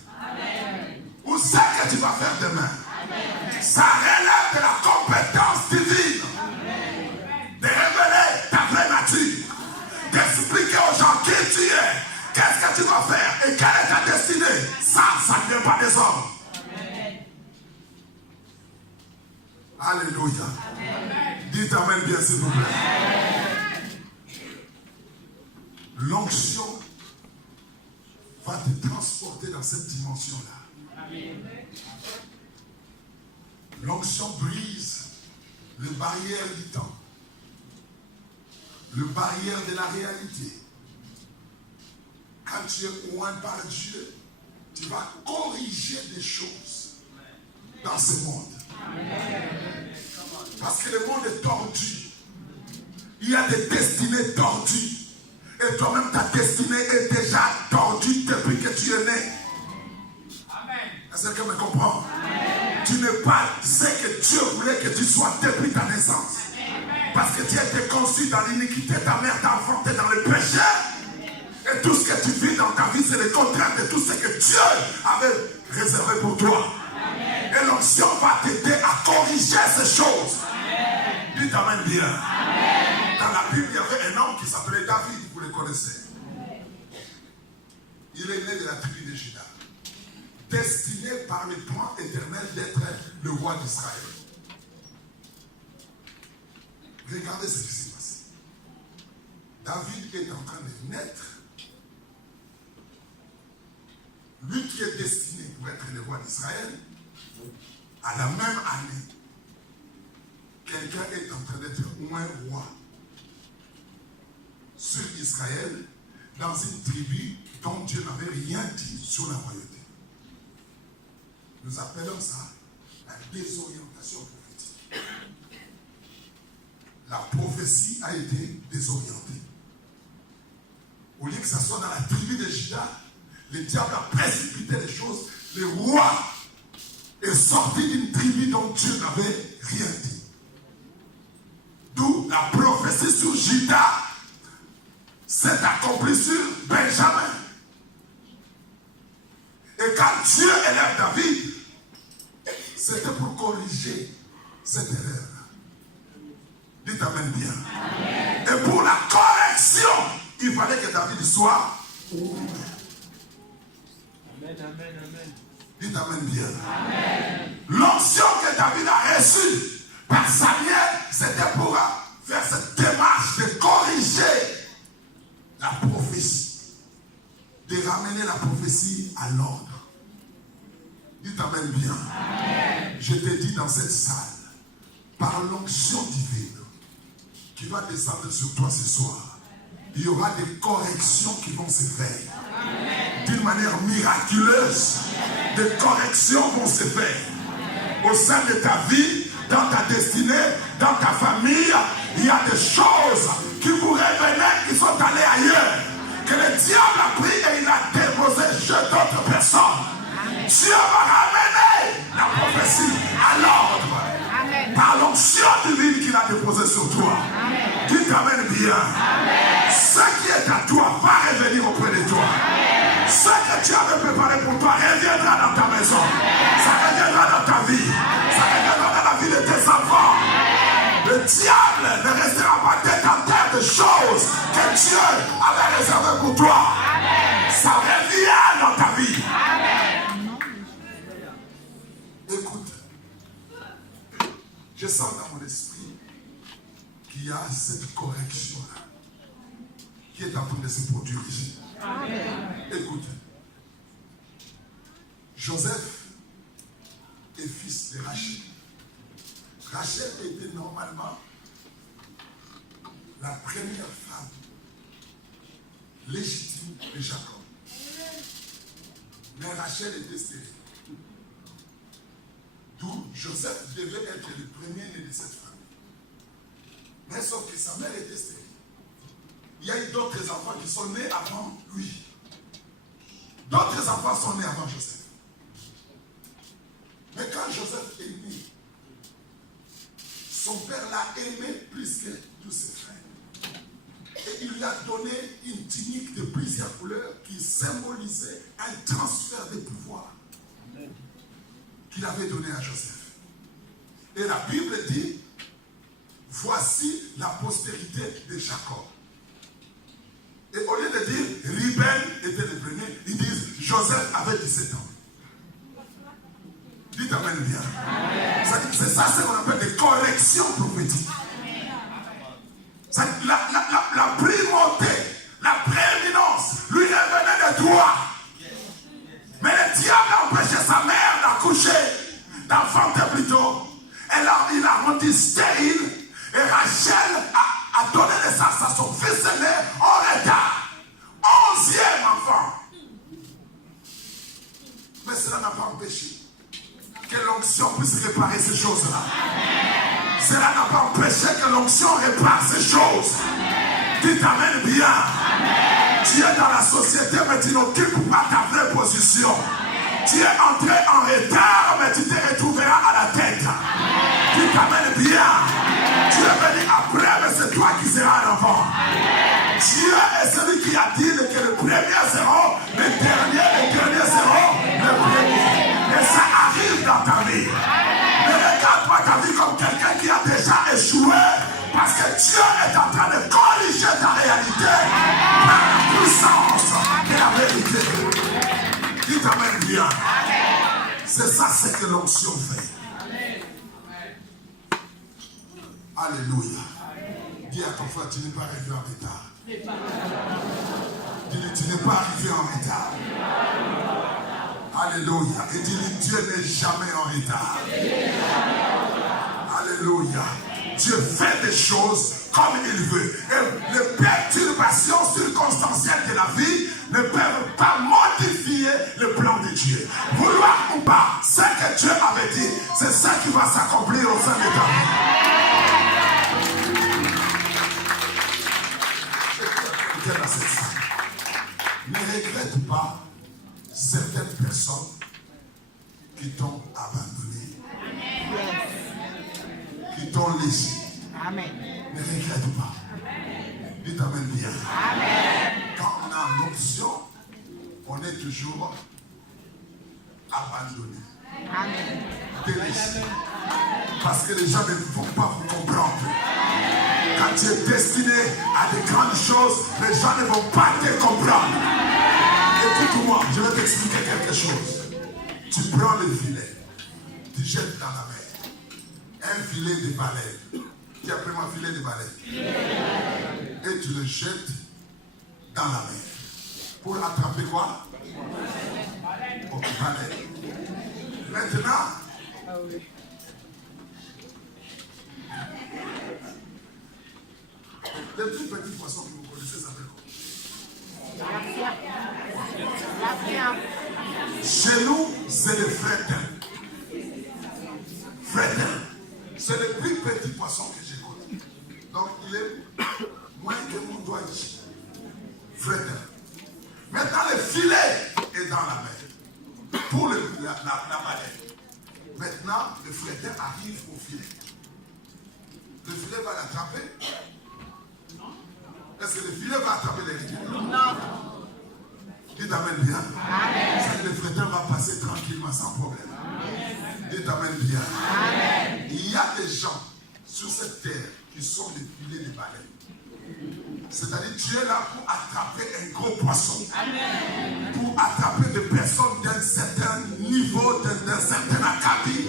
Où c'est que tu vas faire demain. Amen. Ça relève de la compétence divine. Amen. De révéler ta vraie nature. D'expliquer aux gens qui tu es. Qu'est-ce que tu vas faire et quelle est ta destinée. Ça ne vient pas des hommes. Amen. Alléluia. Amen. Dites Amen bien s'il vous plaît. Amen. L'onction va te transporter dans cette dimension-là. L'onction brise les barrières du temps, les barrières de la réalité. Quand tu es oint par Dieu, tu vas corriger des choses dans ce monde. Parce que le monde est tordu. Il y a des destinées tordues. Et toi-même, ta destinée est déjà tordue depuis que tu es né. Est-ce que tu me comprends? Amen. Tu n'es pas ce que Dieu voulait que tu sois depuis ta naissance. Amen. Parce que tu as été conçu dans l'iniquité, ta mère t'a enfanté dans le péché. Et tout ce que tu vis dans ta vie, c'est le contraire de tout ce que Dieu avait réservé pour toi. Amen. Et l'onction va t'aider à corriger ces choses. Amen. Dites Amen bien. Amen. Dans la Bible, il y avait un homme qui s'appelait David, vous le connaissez. Il est né de la tribu de Juda, destiné par le plan éternel d'être le roi d'Israël. Regardez ce qui s'est passé. David est en train de naître. Lui qui est destiné pour être le roi d'Israël, à la même année, quelqu'un est en train d'être un roi sur Israël, dans une tribu dont Dieu n'avait rien dit sur la royauté. Nous appelons ça la désorientation prophétique. La prophétie a été désorientée. Au lieu que ça soit dans la tribu de Juda, le diable a précipité les choses. Le roi est sorti d'une tribu dont Dieu n'avait rien dit. D'où la prophétie sur Juda s'est accomplie sur Benjamin. Et quand Dieu élève David, c'était pour corriger cette erreur. Dites Amen bien. Amen. Et pour la correction, il fallait que David soit. Amen, amen, amen. Dites Amen bien. Amen. L'onction que David a reçue par Samuel, c'était pour faire cette démarche de corriger la prophétie, de ramener la prophétie à l'ordre. Dites Amen bien. Amen. Je te dis dans cette salle, par l'onction divine qui va descendre sur toi ce soir, il y aura des corrections qui vont se faire. D'une manière miraculeuse. Amen. Des corrections vont se faire. Amen. Au sein de ta vie, dans ta destinée, dans ta famille, il y a des choses qui vous révélaient qui sont allées ailleurs. Que le diable a pris et il a déposé chez d'autres personnes. Amen. Dieu va ramener la prophétie à l'ordre. Par l'onction divine qu'il a déposée sur toi. Amen. Dites Amen bien. Amen. Ce qui est à toi va revenir auprès de toi. Ce que tu avais préparé pour toi reviendra dans ta maison. Ça reviendra dans ta vie. Ça reviendra dans la vie de tes enfants. Le diable ne restera pas détenteur de choses que Dieu avait réservées pour toi. Ça revient dans ta vie. Écoute, je sens dans mon esprit qu'il y a cette correction-là qui est en train de se produire ici. Écoute, Joseph est fils de Rachel. Rachel était normalement la première femme légitime de Jacob. Mais Rachel était stérile. D'où Joseph devait être le premier né de cette famille. Mais sauf que sa mère était stérile. Il y a eu d'autres enfants qui sont nés avant lui. D'autres enfants sont nés avant Joseph. Mais quand Joseph est né, son père l'a aimé plus que tous ses frères. Et il lui a donné une tunique de plusieurs couleurs qui symbolisait un transfert de pouvoir qu'il avait donné à Joseph. Et la Bible dit, voici la postérité de Jacob. Et au lieu de dire Ruben était le premier, ils disent Joseph avait 17 ans. Dites amen bien. C'est ça ce qu'on appelle des corrections prophétiques. La primauté, la prééminence lui revenait de toi. Mais le diable a empêché sa mère d'accoucher, d'enfanter plutôt. Et là, il a rendu stérile. Et Rachel a donné naissance à son fils aîné en retard. 11e enfant. Mais cela n'a pas empêché que l'onction puisse réparer ces choses-là. Cela n'a pas empêché que l'onction répare ces choses. Tu t'amènes bien. Tu es dans la société, mais tu n'occupes pas ta vraie position. Tu es entré en retard, mais tu te retrouveras à la tête. Tu t'amènes bien. Tu es venu après, mais c'est toi qui seras en avant. Dieu est celui qui a dit que le premier seront les derniers seront les premiers. Et ça arrive dans ta vie. Ne regarde pas ta vie comme quelqu'un qui a déjà échoué, parce que Dieu est en train de corriger ta réalité par la puissance et la vérité. Il t'amène bien. C'est ça ce que l'onction fait. Alléluia. Dis à ton frère, tu n'es pas arrivé en retard. Dis-lui, tu n'es pas arrivé en retard. Alléluia. Et dis-lui, Dieu n'est jamais en retard. Alléluia. Dieu fait des choses comme il veut. Et les perturbations circonstancielles de la vie ne peuvent pas modifier le plan de Dieu. Vouloir ou pas, ce que Dieu avait dit, c'est ça qui va s'accomplir au sein de ta vie. Ne regrette pas certaines personnes qui t'ont abandonné, qui t'ont laissé. Amen. Ne regrette pas. Dites amen bien. Quand on a une option, on est toujours abandonné. Amen. Délaissé. Parce que les gens ne vont pas vous comprendre. Quand tu es destiné à de grandes choses, les gens ne vont pas te comprendre. Écoute-moi, je vais t'expliquer quelque chose. Tu prends le filet, tu jettes dans la mer. Un filet de baleine. Qui a pris un filet de baleine. Et tu le jettes dans la mer. Pour attraper quoi? Ok, baleine. Maintenant, les plus petits poissons que vous connaissez s'appellent quoi? Chez nous, c'est le fretin. Fretin. C'est le plus petit poisson que j'ai connu. Donc, il est moins que mon doigt ici. Fretin. Maintenant, le filet est dans la mer. Pour la baleine. Maintenant, le fretin arrive au filet. Le filet va l'attraper. Est-ce que le filet va attraper les rivières? sans problème. Dieu t'amène bien. Il y a des gens sur cette terre qui sont des filets de baleines. C'est-à-dire tu es là pour attraper un gros poisson. Pour attraper des personnes d'un certain niveau, d'un certain acabit.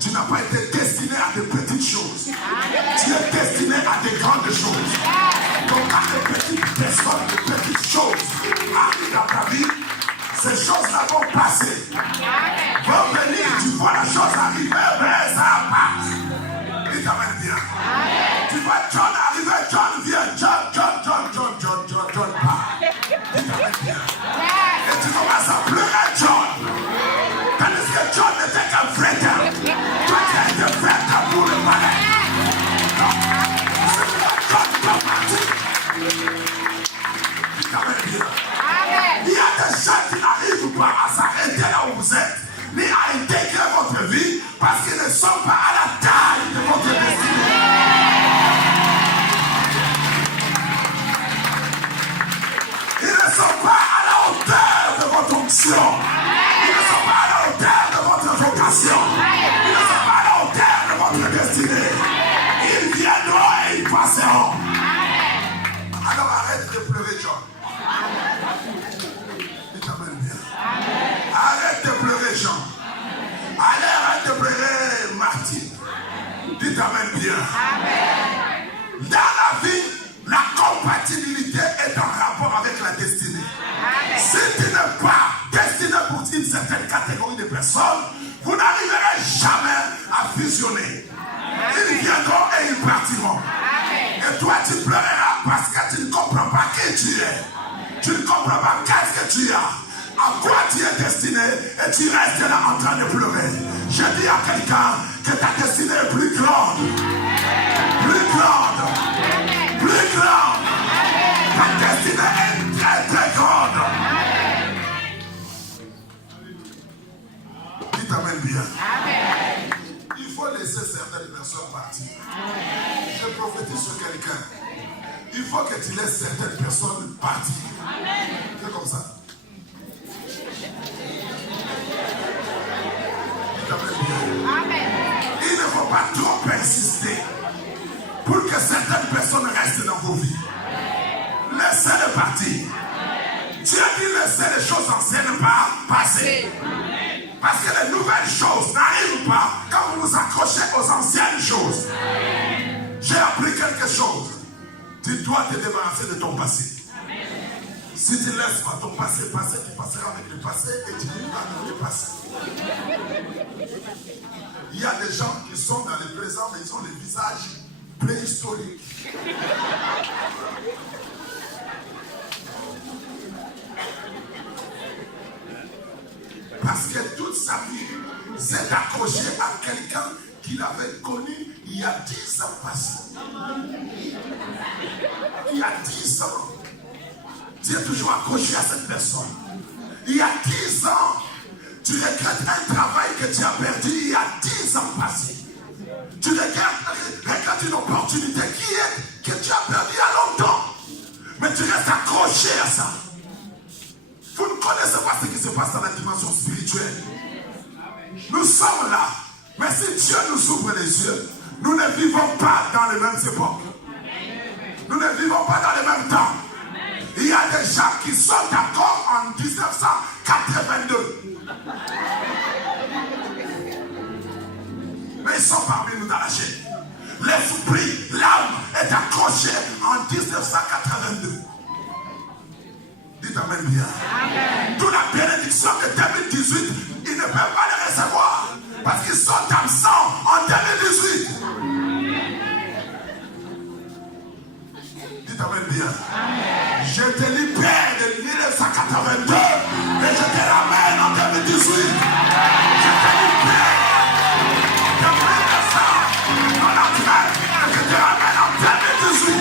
Tu n'as pas été destiné à des petites choses. Tu es destiné à des grandes choses. Donc quand des petites personnes, des petites choses arrivent dans ta vie, ces choses-là vont passer. Vont venir, tu vois la chose arriver, mais ça passe. Il t'amène bien. Tu vois John arriver, John vient, John part. Il t'amène bien. Et tu commences à pleurer John. Tandis que John n'était qu'un frère. Toi tu as été frère pour le malin. Non. C'est que John doit partir. Il t'amène bien. Il y a des gens qui n'arrivent pas à s'arrêter là où vous êtes, ni à intégrer votre vie parce qu'ils ne sont pas à la taille de votre destinée. Ils ne sont pas à la hauteur de votre onction. Ils ne sont pas à la hauteur de votre vocation. Ils ne sont pas à la hauteur de votre destinée. Ils viendront et ils passeront. Alors arrête de pleurer, John. Arrête de pleurer, Jean. Allez, arrête de pleurer, Martine. Dis t'amène bien. Dans la vie, la compatibilité est en rapport avec la destinée. Si tu n'es pas destiné pour une certaine catégorie de personnes, vous n'arriverez jamais à fusionner. Ils viendront et ils partiront. Et toi, tu pleureras parce que tu ne comprends pas qui tu es. Tu ne comprends pas qu'est-ce que tu as. À quoi tu es destiné et tu restes là en train de pleurer. Je dis à quelqu'un que ta destinée est plus grande. Plus grande. Plus grande. Ta destinée est très très grande. Il t'amène bien. Il faut laisser certaines personnes partir. Je prophétise sur quelqu'un. Il faut que tu laisses certaines personnes partir. C'est comme ça. Il ne faut pas trop insister pour que certaines personnes restent dans vos vies. Laissez-les partir. Dieu dit laissez les choses anciennes passer. Parce que les nouvelles choses n'arrivent pas quand vous vous accrochez aux anciennes choses. J'ai appris quelque chose. Tu dois te débarrasser de ton passé. Si tu ne laisses pas ton passé passer, tu passeras avec le passé et tu vivras dans le passé. Il y a des gens qui sont dans le présent, mais ils ont le visage préhistorique. Parce que toute sa vie s'est accroché à quelqu'un qu'il avait connu il y a 10 ans passés. Il y a 10 ans. Tu es toujours accroché à cette personne. Il y a 10 ans, tu regrettes un travail que tu as perdu il y a 10 ans passés. Tu regrettes une opportunité que tu as perdue il y a longtemps. Mais tu restes accroché à ça. Vous ne connaissez pas ce qui se passe dans la dimension spirituelle. Nous sommes là. Mais si Dieu nous ouvre les yeux, nous ne vivons pas dans les mêmes époques. Nous ne vivons pas dans les mêmes temps. Il y a des gens qui sont d'accord en 1982. Mais ils sont parmi nous dans la chair. L'esprit, l'âme est accroché en 1982. Dites amen bien. Toute la bénédiction de 2018, ils ne peuvent pas les recevoir. Parce qu'ils sont absents en 2018. Dites amen bien. Je te libère de 1982 et je te ramène en 2018. Je te libère de 1999 et je te ramène en 2018.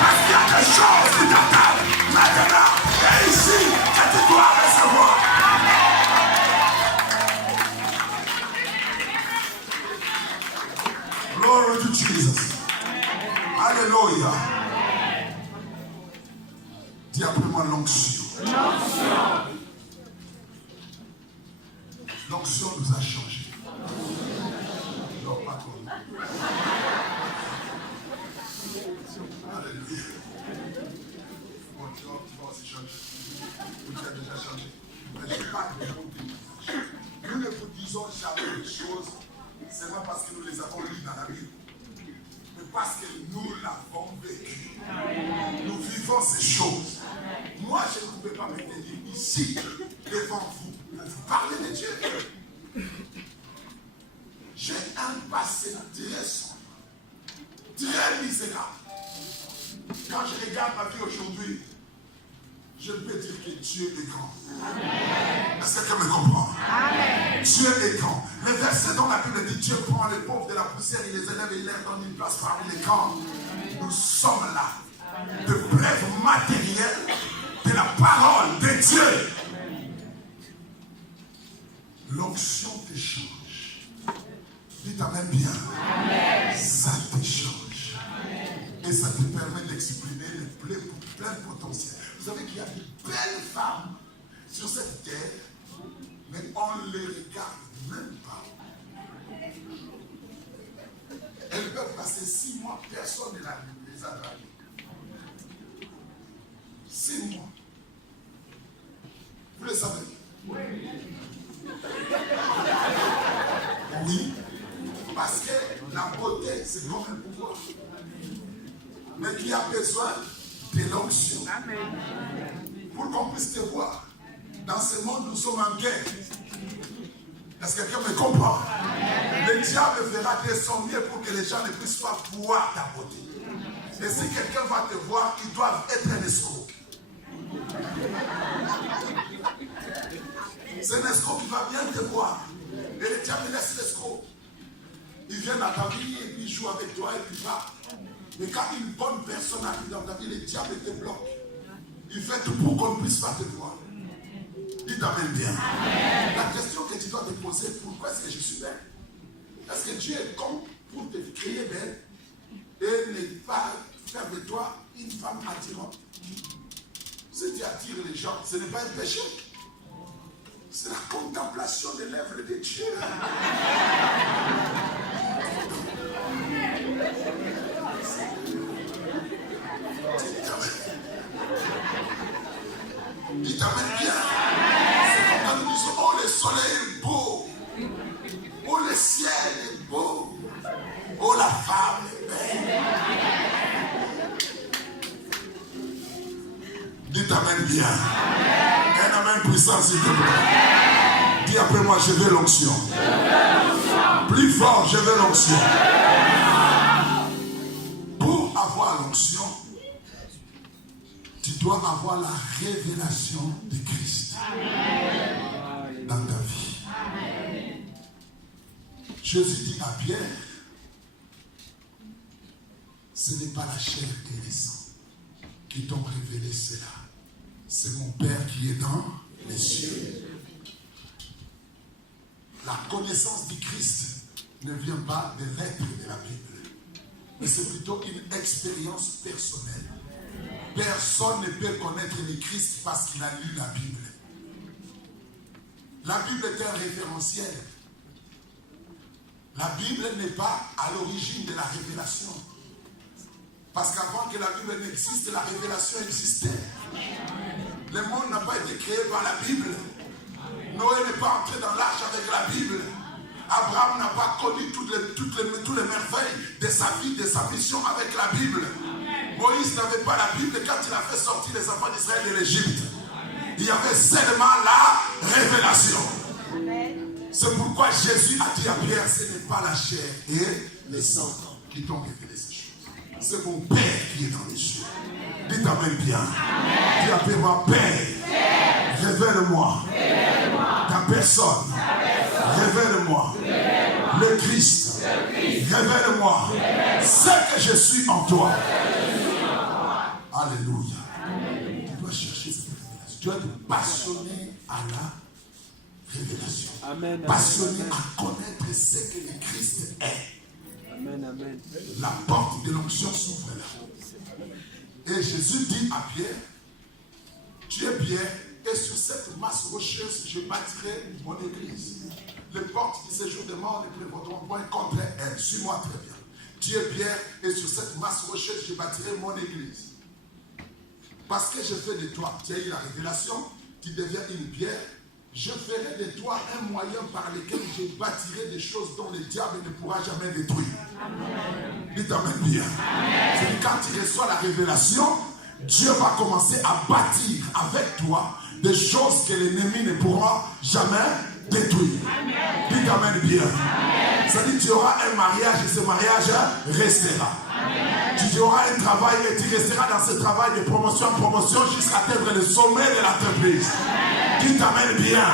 Parce qu'il y a des choses qui t'attendent maintenant et ici que tu dois recevoir. Glory to Jesus. Alléluia. Dis après moi l'onction. L'onction nous a changé. Non, pas comme nous. Alléluia. Bon, tu vas aussi changer. Ou tu as déjà changé. Mais je parle de mon témoignage. Nous ne vous disons jamais les choses seulement parce que nous les avons lues dans la Bible. Mais parce que nous l'avons vécu. Nous vivons ces choses. Moi, je ne pouvais pas me tenir ici, devant vous, pour vous parler de Dieu. J'ai un passé très sombre, très misérable. Quand je regarde ma vie aujourd'hui, je peux dire que Dieu est grand. Est-ce que quelqu'un me comprend? Amen. Dieu est grand. Le verset dans la Bible dit Dieu prend les pauvres de la poussière, il les élève et il leur donne une place parmi les grands. Nous sommes là. De preuves matérielles de la parole de Dieu. L'onction te change. Dites amen bien. Amen. Ça te change. Amen. Et ça te permet d'exprimer le plein potentiel. Vous savez qu'il y a de belles femmes sur cette terre, mais on ne les regarde même pas. Elles peuvent passer 6 mois, personne ne les a draguées. 6 mois. Vous le savez? Oui. Oui. Parce que la beauté, c'est comme un pouvoir. Mais qui a besoin de l'onction. Pour qu'on puisse te voir. Dans ce monde, nous sommes en guerre. Est-ce que quelqu'un me comprend? Le diable fera de son mieux pour que les gens ne puissent pas voir ta beauté. Et si quelqu'un va te voir, ils doivent être un escroc. C'est un escroc qui va bien te voir. Et le diable laisse l'escroc. Il vient dans ta vie et puis il joue avec toi et puis part. Mais quand une bonne personne arrive dans ta vie, le diable te bloque. Il fait tout pour qu'on ne puisse pas te voir. Dites amen bien. Amen. La question que tu dois te poser, pourquoi est-ce que je suis belle? Est-ce que Dieu est con pour te créer belle et ne pas faire de toi une femme attirante? Si tu attires les gens, ce n'est pas un péché. C'est la contemplation des lèvres de Dieu. Dites amen bien. C'est comme quand nous disons, oh le soleil est beau. Oh le ciel est beau. Oh la femme est belle. Dites amen bien. Un amen puissant s'il te plaît. Dis après moi, je veux l'onction. Plus fort, je veux l'onction. Pour avoir l'onction, tu dois avoir la révélation de Christ dans ta vie. Jésus dit à Pierre, ce n'est pas la chair et le sang qui t'ont révélé cela. C'est mon Père qui est dans les cieux. La connaissance du Christ ne vient pas des lettres de la Bible, mais c'est plutôt une expérience personnelle. Personne ne peut connaître le Christ parce qu'il a lu la Bible. La Bible est un référentiel. La Bible n'est pas à l'origine de la révélation. Parce qu'avant que la Bible n'existe, la révélation existait. Le monde n'a pas été créé par la Bible. Noé n'est pas entré dans l'arche avec la Bible. Abraham n'a pas connu toutes les merveilles de sa vie, de sa mission avec la Bible. Moïse n'avait pas la Bible quand il a fait sortir les enfants d'Israël de l'Égypte. Il y avait seulement la révélation. C'est pourquoi Jésus a dit à Pierre, ce n'est pas la chair et le sang qui t'ont révélé ces choses. C'est mon Père qui est dans les cieux. Dites amen bien. Dis après moi, Père, révèle-moi ta personne. Révèle-moi le Christ. Révèle-moi ce que je suis en toi. Alléluia. Tu dois chercher cette révélation. Tu dois être passionné à la révélation. Amen, passionné amen. À connaître ce que le Christ est. Amen, amen. La porte de l'onction s'ouvre là. Et Jésus dit à Pierre, tu es Pierre, et sur cette masse rocheuse, je bâtirai mon église. Les portes du séjour des morts ne prévaudront point contre elle. Suis-moi très bien. Tu es Pierre, et sur cette masse rocheuse, je bâtirai mon église. Parce que je fais de toi, tu as eu la révélation, tu deviens une pierre. Je ferai de toi un moyen par lequel je bâtirai des choses dont le diable ne pourra jamais détruire. Dites amen bien. C'est quand tu reçois la révélation, Dieu va commencer à bâtir avec toi des choses que l'ennemi ne pourra jamais détruire. Dites amen bien. Ça dit tu auras un mariage et ce mariage restera. Tu auras un travail et tu resteras dans ce travail de promotion en promotion jusqu'à atteindre le sommet de l'entreprise. Dites amen bien.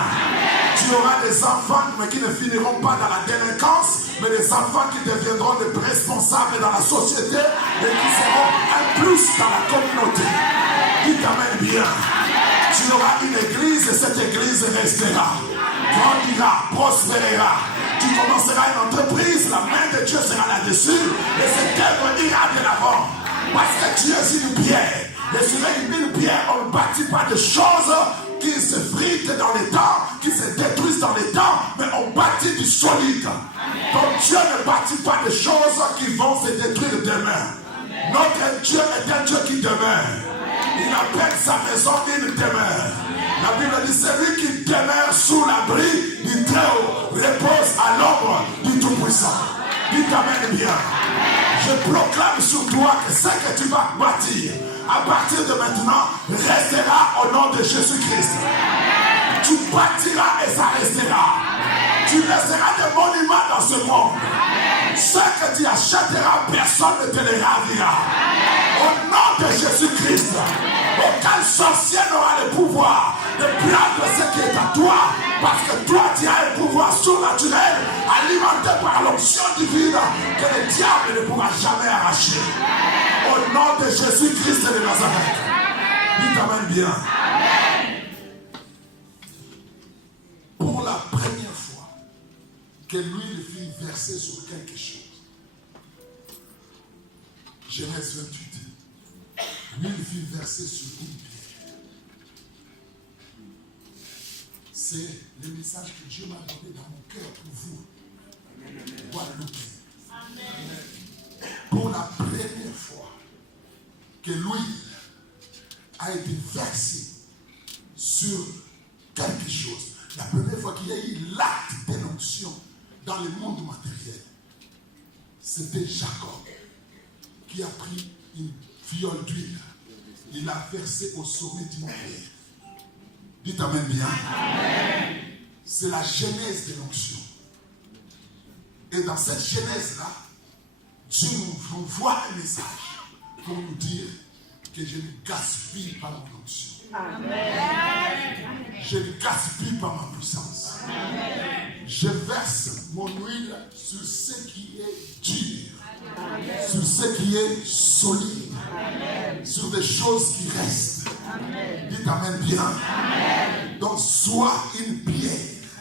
Tu auras des enfants mais qui ne finiront pas dans la délinquance, mais des enfants qui deviendront des responsables dans la société et qui seront un plus dans la communauté. Dites amen bien. Tu auras une église et cette église restera, grandira, prospérera. Tu commenceras une entreprise, la main de Dieu sera là-dessus et cette œuvre ira de l'avant. Parce que tu es une pierre. Et sur une pierre, on ne bâtit pas de choses qui se fritent dans les temps, qui se détruisent dans les temps, mais on bâtit du solide. Donc Dieu ne bâtit pas de choses qui vont se détruire demain. Notre Dieu est un Dieu qui demeure. Il appelle sa maison une demeure. La Bible dit celui qui demeure sous l'abri du Très-Haut repose à l'ombre du Tout-Puissant. Dites amen bien. Je proclame sur toi que ce que tu vas bâtir à partir de maintenant restera au nom de Jésus-Christ. Tu bâtiras et ça restera. Tu laisseras des monuments dans ce monde. Ce que tu achèteras, personne ne te les ravira. Au nom de Jésus-Christ, aucun sorcier n'aura le pouvoir de prendre ce qui est à toi, parce que toi tu as un pouvoir surnaturel alimenté par l'onction divine que le diable ne pourra jamais arracher. Au nom de Jésus-Christ de Nazareth. Dites amen bien. Pour la première fois que l'huile fut versée sur quelque chose, Genèse 28, l'huile fut versée sur une pierre. C'est le message que Dieu m'a donné dans mon cœur pour vous. Guadeloupe. Pour la première fois que l'huile a été versée sur quelque chose, la première fois qu'il y a eu l'acte d'onction dans le monde matériel, c'était Jacob qui a pris une fiole d'huile. Il l'a versé au sommet d'une pierre. Dites amen bien. Amen. C'est la genèse de l'onction. Et dans cette genèse-là, Dieu nous envoie un message pour nous dire que je ne gaspille pas mon onction. Amen. Je ne gaspille pas ma puissance. Amen. Je verse mon huile sur ce qui est dur. Amen. Sur ce qui est solide. Amen. Sur des choses qui restent. Amen. Dites amen bien. Amen. Donc sois une pierre.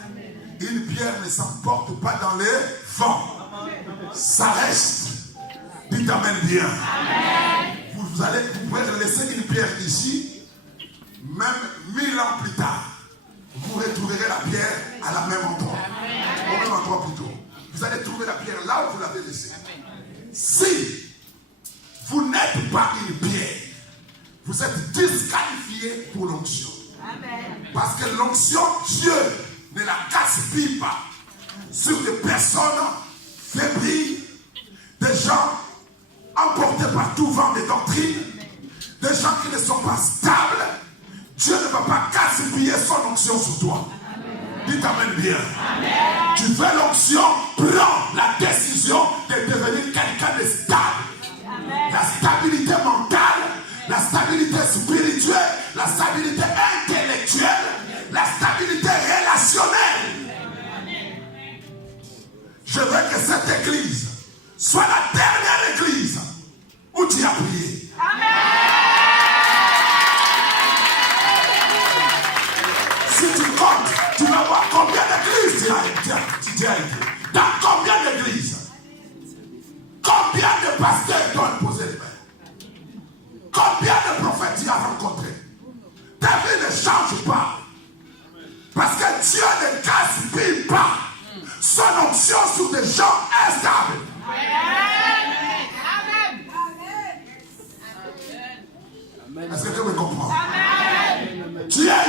Amen. Une pierre ne s'emporte pas dans les vents. Ça reste. Dites amen bien. Amen. Vous pouvez laisser une pierre ici, même 1000 ans plus tard, vous retrouverez la pierre à la même endroit. Amen. Au même endroit plutôt. Vous allez trouver la pierre là où vous l'avez laissée. Si vous n'êtes pas une pierre, vous êtes disqualifié pour l'onction. Parce que l'onction, Dieu ne la gaspille pas sur des personnes fébriles, des gens emportés par tout vent de doctrine, des gens qui ne sont pas stables. Dieu ne va pas gaspiller son onction sur toi. Dites amen bien. Amen. Tu veux l'onction, prends la décision de devenir quelqu'un de stable. Amen. La stabilité mentale, la stabilité spirituelle, la stabilité intellectuelle, la stabilité relationnelle. Amen. Je veux que cette église soit la dernière église où tu as prié. Amen. Si tu comptes, tu vas voir combien d'églises tu as été. Dans combien d'églises? Combien de pasteurs t'ont posé les mains? Combien de prophètes tu as rencontrés? Ta vie ne change pas.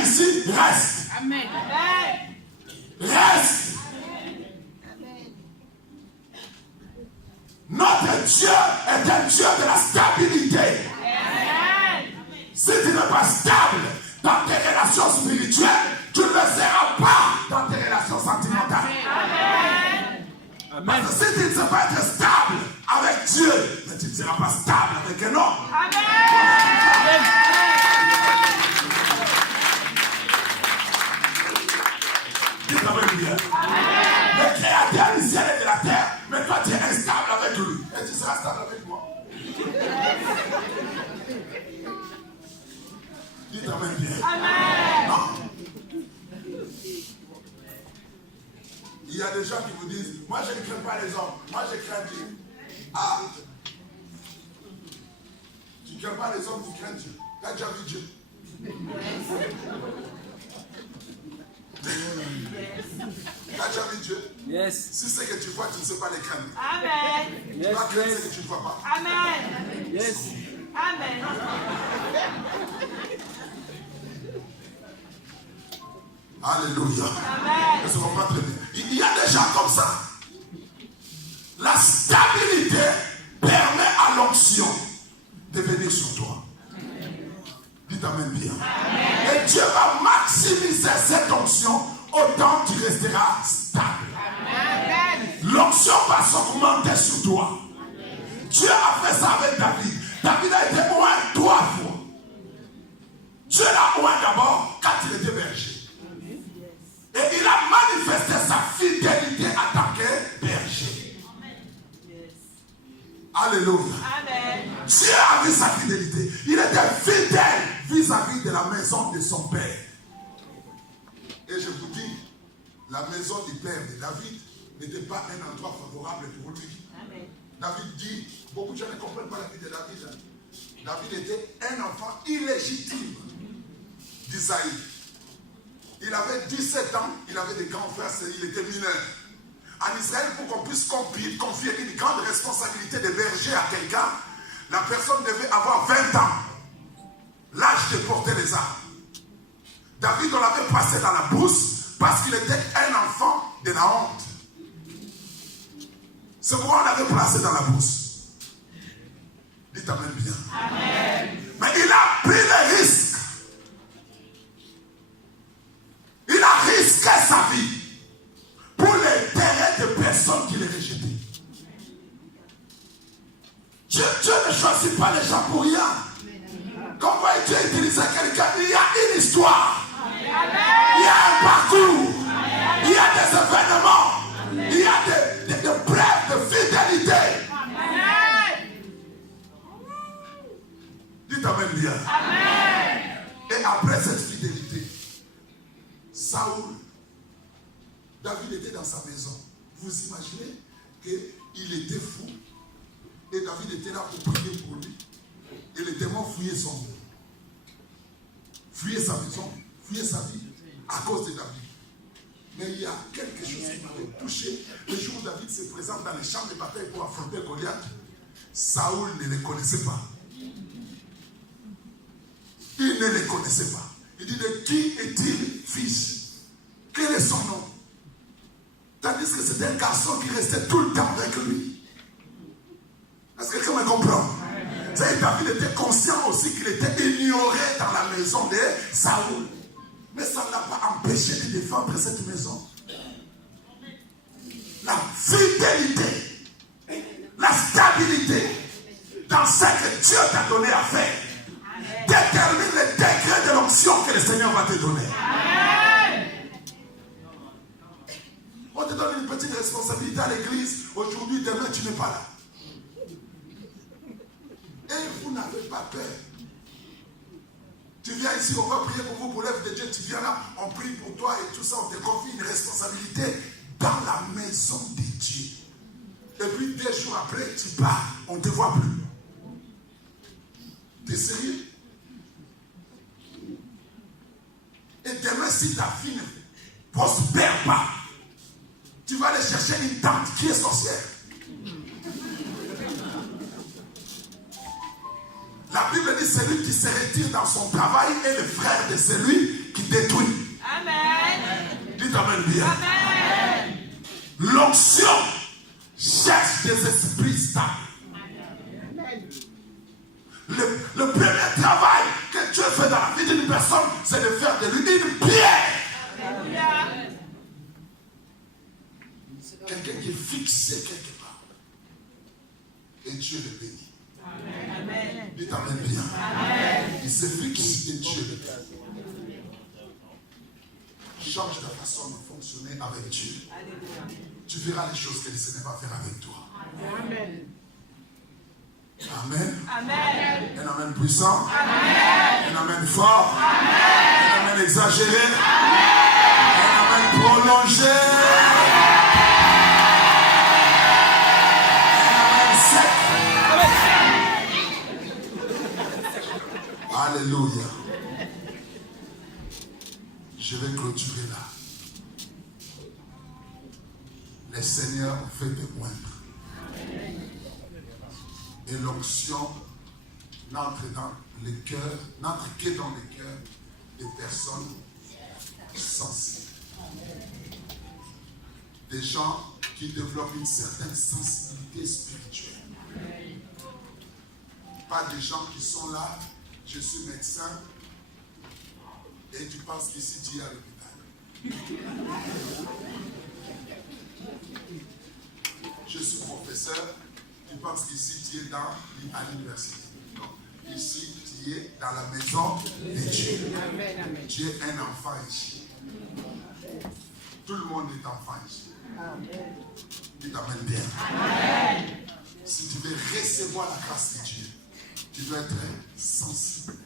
es ici, reste. Amen. Reste. Notre Dieu est un Dieu de la stabilité. Si tu n'es pas stable dans tes relations spirituelles, tu ne le seras pas dans tes relations sentimentales. Amen. Parce que si tu ne sais pas être stable avec Dieu, mais tu ne seras pas stable avec un homme. Dites-le bien. Le créateur du ciel et de la terre, mais toi tu es instable avec lui. Et tu seras stable avec moi. Dites-le bien. Non. Il y a des gens qui vous disent, moi je ne crains pas les hommes, moi je crains Dieu. Ah! Tu ne crains pas les hommes, tu crains Dieu. Tu as déjà vu Dieu. Tu as déjà vu Dieu? Yes. Si c'est que tu vois, tu ne sais pas les craindre. Amen. Tu vas craindre ce que tu ne vois pas. Amen. Yes. Amen. Alléluia. Amen. Est-ce qu'on comprend très bien? Il y a des gens comme ça. La stabilité permet à l'onction de venir sur toi. Dites amen bien. Et Dieu va maximiser cette onction autant tu resteras stable. L'onction va s'augmenter sur toi. Dieu a fait ça avec David. David a été oint 3 fois. Dieu l'a oint d'abord quand il était berger. Et il a manifesté sa fidélité en tant que berger. Alléluia. Amen. Dieu a vu sa fidélité. Il était fidèle vis-à-vis de la maison de son père. Et je vous dis, la maison du père de David n'était pas un endroit favorable pour lui. Amen. David dit, beaucoup de gens ne comprennent pas la vie de David. David était un enfant illégitime d'Isaïe. Il avait 17 ans, il avait des grands frères, il était mineur. En Israël, pour qu'on puisse confier une grande responsabilité de berger à quelqu'un, la personne devait avoir 20 ans, l'âge de porter les armes. David, on l'avait passé dans la brousse parce qu'il était un enfant de la honte. C'est pourquoi on l'avait placé dans la brousse. Dites amen bien. Amen. Mais il a pris le risque. Il a risqué sa vie pour l'intérêt de personnes qui les rejetaient. Dieu ne choisit pas les gens pour rien. Quand Dieu utilise quelqu'un, il y a une histoire. Il y a un parcours. Il y a des événements. Il y a des preuves de fidélité. Dites amen bien. Et après cette fidélité, Saoul, David était dans sa maison. Vous imaginez qu'il était fou et David était là pour prier pour lui. Et les démons fouillaient son monde. Fouillaient sa maison, fouillaient sa vie à cause de David. Mais il y a quelque chose qui m'avait touché. Le jour où David se présente dans les champs de bataille pour affronter Goliath, Saoul ne les connaissait pas. Il ne les connaissait pas. Il dit, de qui est-il fils? Quel est son nom? Tandis que c'était un garçon qui restait tout le temps avec lui. Est-ce que quelqu'un me comprend? David était conscient aussi qu'il était ignoré dans la maison de Saoul. Mais ça ne l'a pas empêché de défendre cette maison. La fidélité, la stabilité dans ce que Dieu t'a donné à faire détermine le degré de l'onction que le Seigneur va te donner. On te donne une petite responsabilité à l'église. Aujourd'hui, demain, tu n'es pas là. Et vous n'avez pas peur. Tu viens ici, on va prier pour vous, pour l'œuvre de Dieu. Tu viens là, on prie pour toi et tout ça. On te confie une responsabilité dans la maison de Dieu. Et puis 2 jours après, tu pars. On ne te voit plus. T'es sérieux? Et demain, si ta fille ne prospère pas, tu vas aller chercher une tante qui est sorcière. La Bible dit, celui qui se retire dans son travail est le frère de celui qui détruit. Amen. Dites amen bien. Amen. L'onction cherche des esprits stables. Le premier travail que Dieu fait dans la vie d'une personne, c'est de faire de lui une pierre. Alléluia. Quelqu'un qui est fixé quelque part. Et Dieu le bénit. Amen. Dites amen bien. Amen. Il se fixe et Dieu le bénit. Change ta façon de fonctionner avec Dieu. Alléluia. Tu verras les choses que le Seigneur va faire avec toi. Amen. Amen. Amen. Un amen puissant. Amen. Un amen fort. Amen. Un amen exagéré. Amen. Un amen prolongé. Un amen sec. Alléluia. Je vais clôturer là. Le Seigneur fait des moindres. Et l'onction n'entre dans les cœurs, n'entre que dans les cœurs des personnes sensibles. Des gens qui développent une certaine sensibilité spirituelle. Pas des gens qui sont là, je suis médecin, et tu penses qu'ici tu es à l'hôpital. Je suis professeur, tu penses qu'ici tu es à l'université. Non. Ici tu es dans la maison de Dieu. Tu es un enfant ici. Tout le monde est enfant ici. Dites amen bien. Amen. Si tu veux recevoir la grâce de Dieu, tu dois être sensible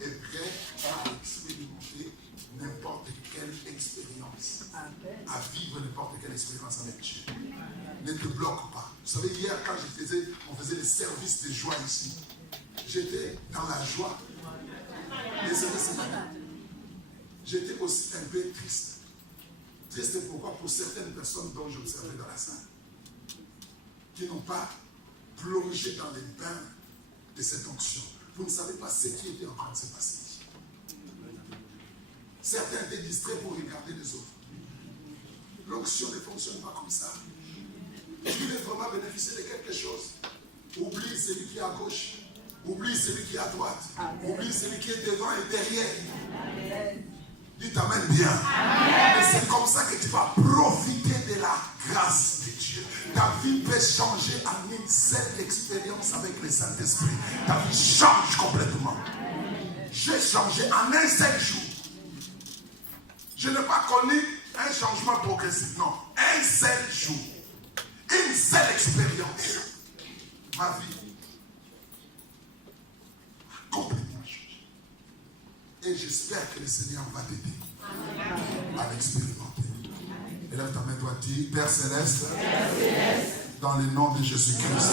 et prêt à expérimenter n'importe quelle expérience, à vivre n'importe quelle expérience avec Dieu. Ne te bloque pas. Vous savez, hier, quand on faisait les services de joie ici, j'étais dans la joie. Et j'étais aussi un peu triste. Triste pourquoi? Pour certaines personnes dont j'observais dans la salle, qui n'ont pas plongé dans les bains de cette onction. Vous ne savez pas ce qui était en train de se passer. Certains étaient distraits pour regarder les autres. L'onction ne fonctionne pas comme ça. Tu veux vraiment bénéficier de quelque chose. Oublie celui qui est à gauche. Oublie celui qui est à droite. Oublie celui qui est devant et derrière. Dites amen bien. Amen. Et c'est comme ça que tu vas profiter de la grâce de Dieu. Ta vie peut changer en une seule expérience avec le Saint-Esprit. Ta vie change complètement. J'ai changé en un seul jour. Je n'ai pas connu un changement progressif. Non, un seul jour. Une seule expérience. Ma vie a complètement changé. Et j'espère que le Seigneur va t'aider à l'expérimenter. Et là, ta main doit dire, Père Céleste, dans le nom de Jésus-Christ,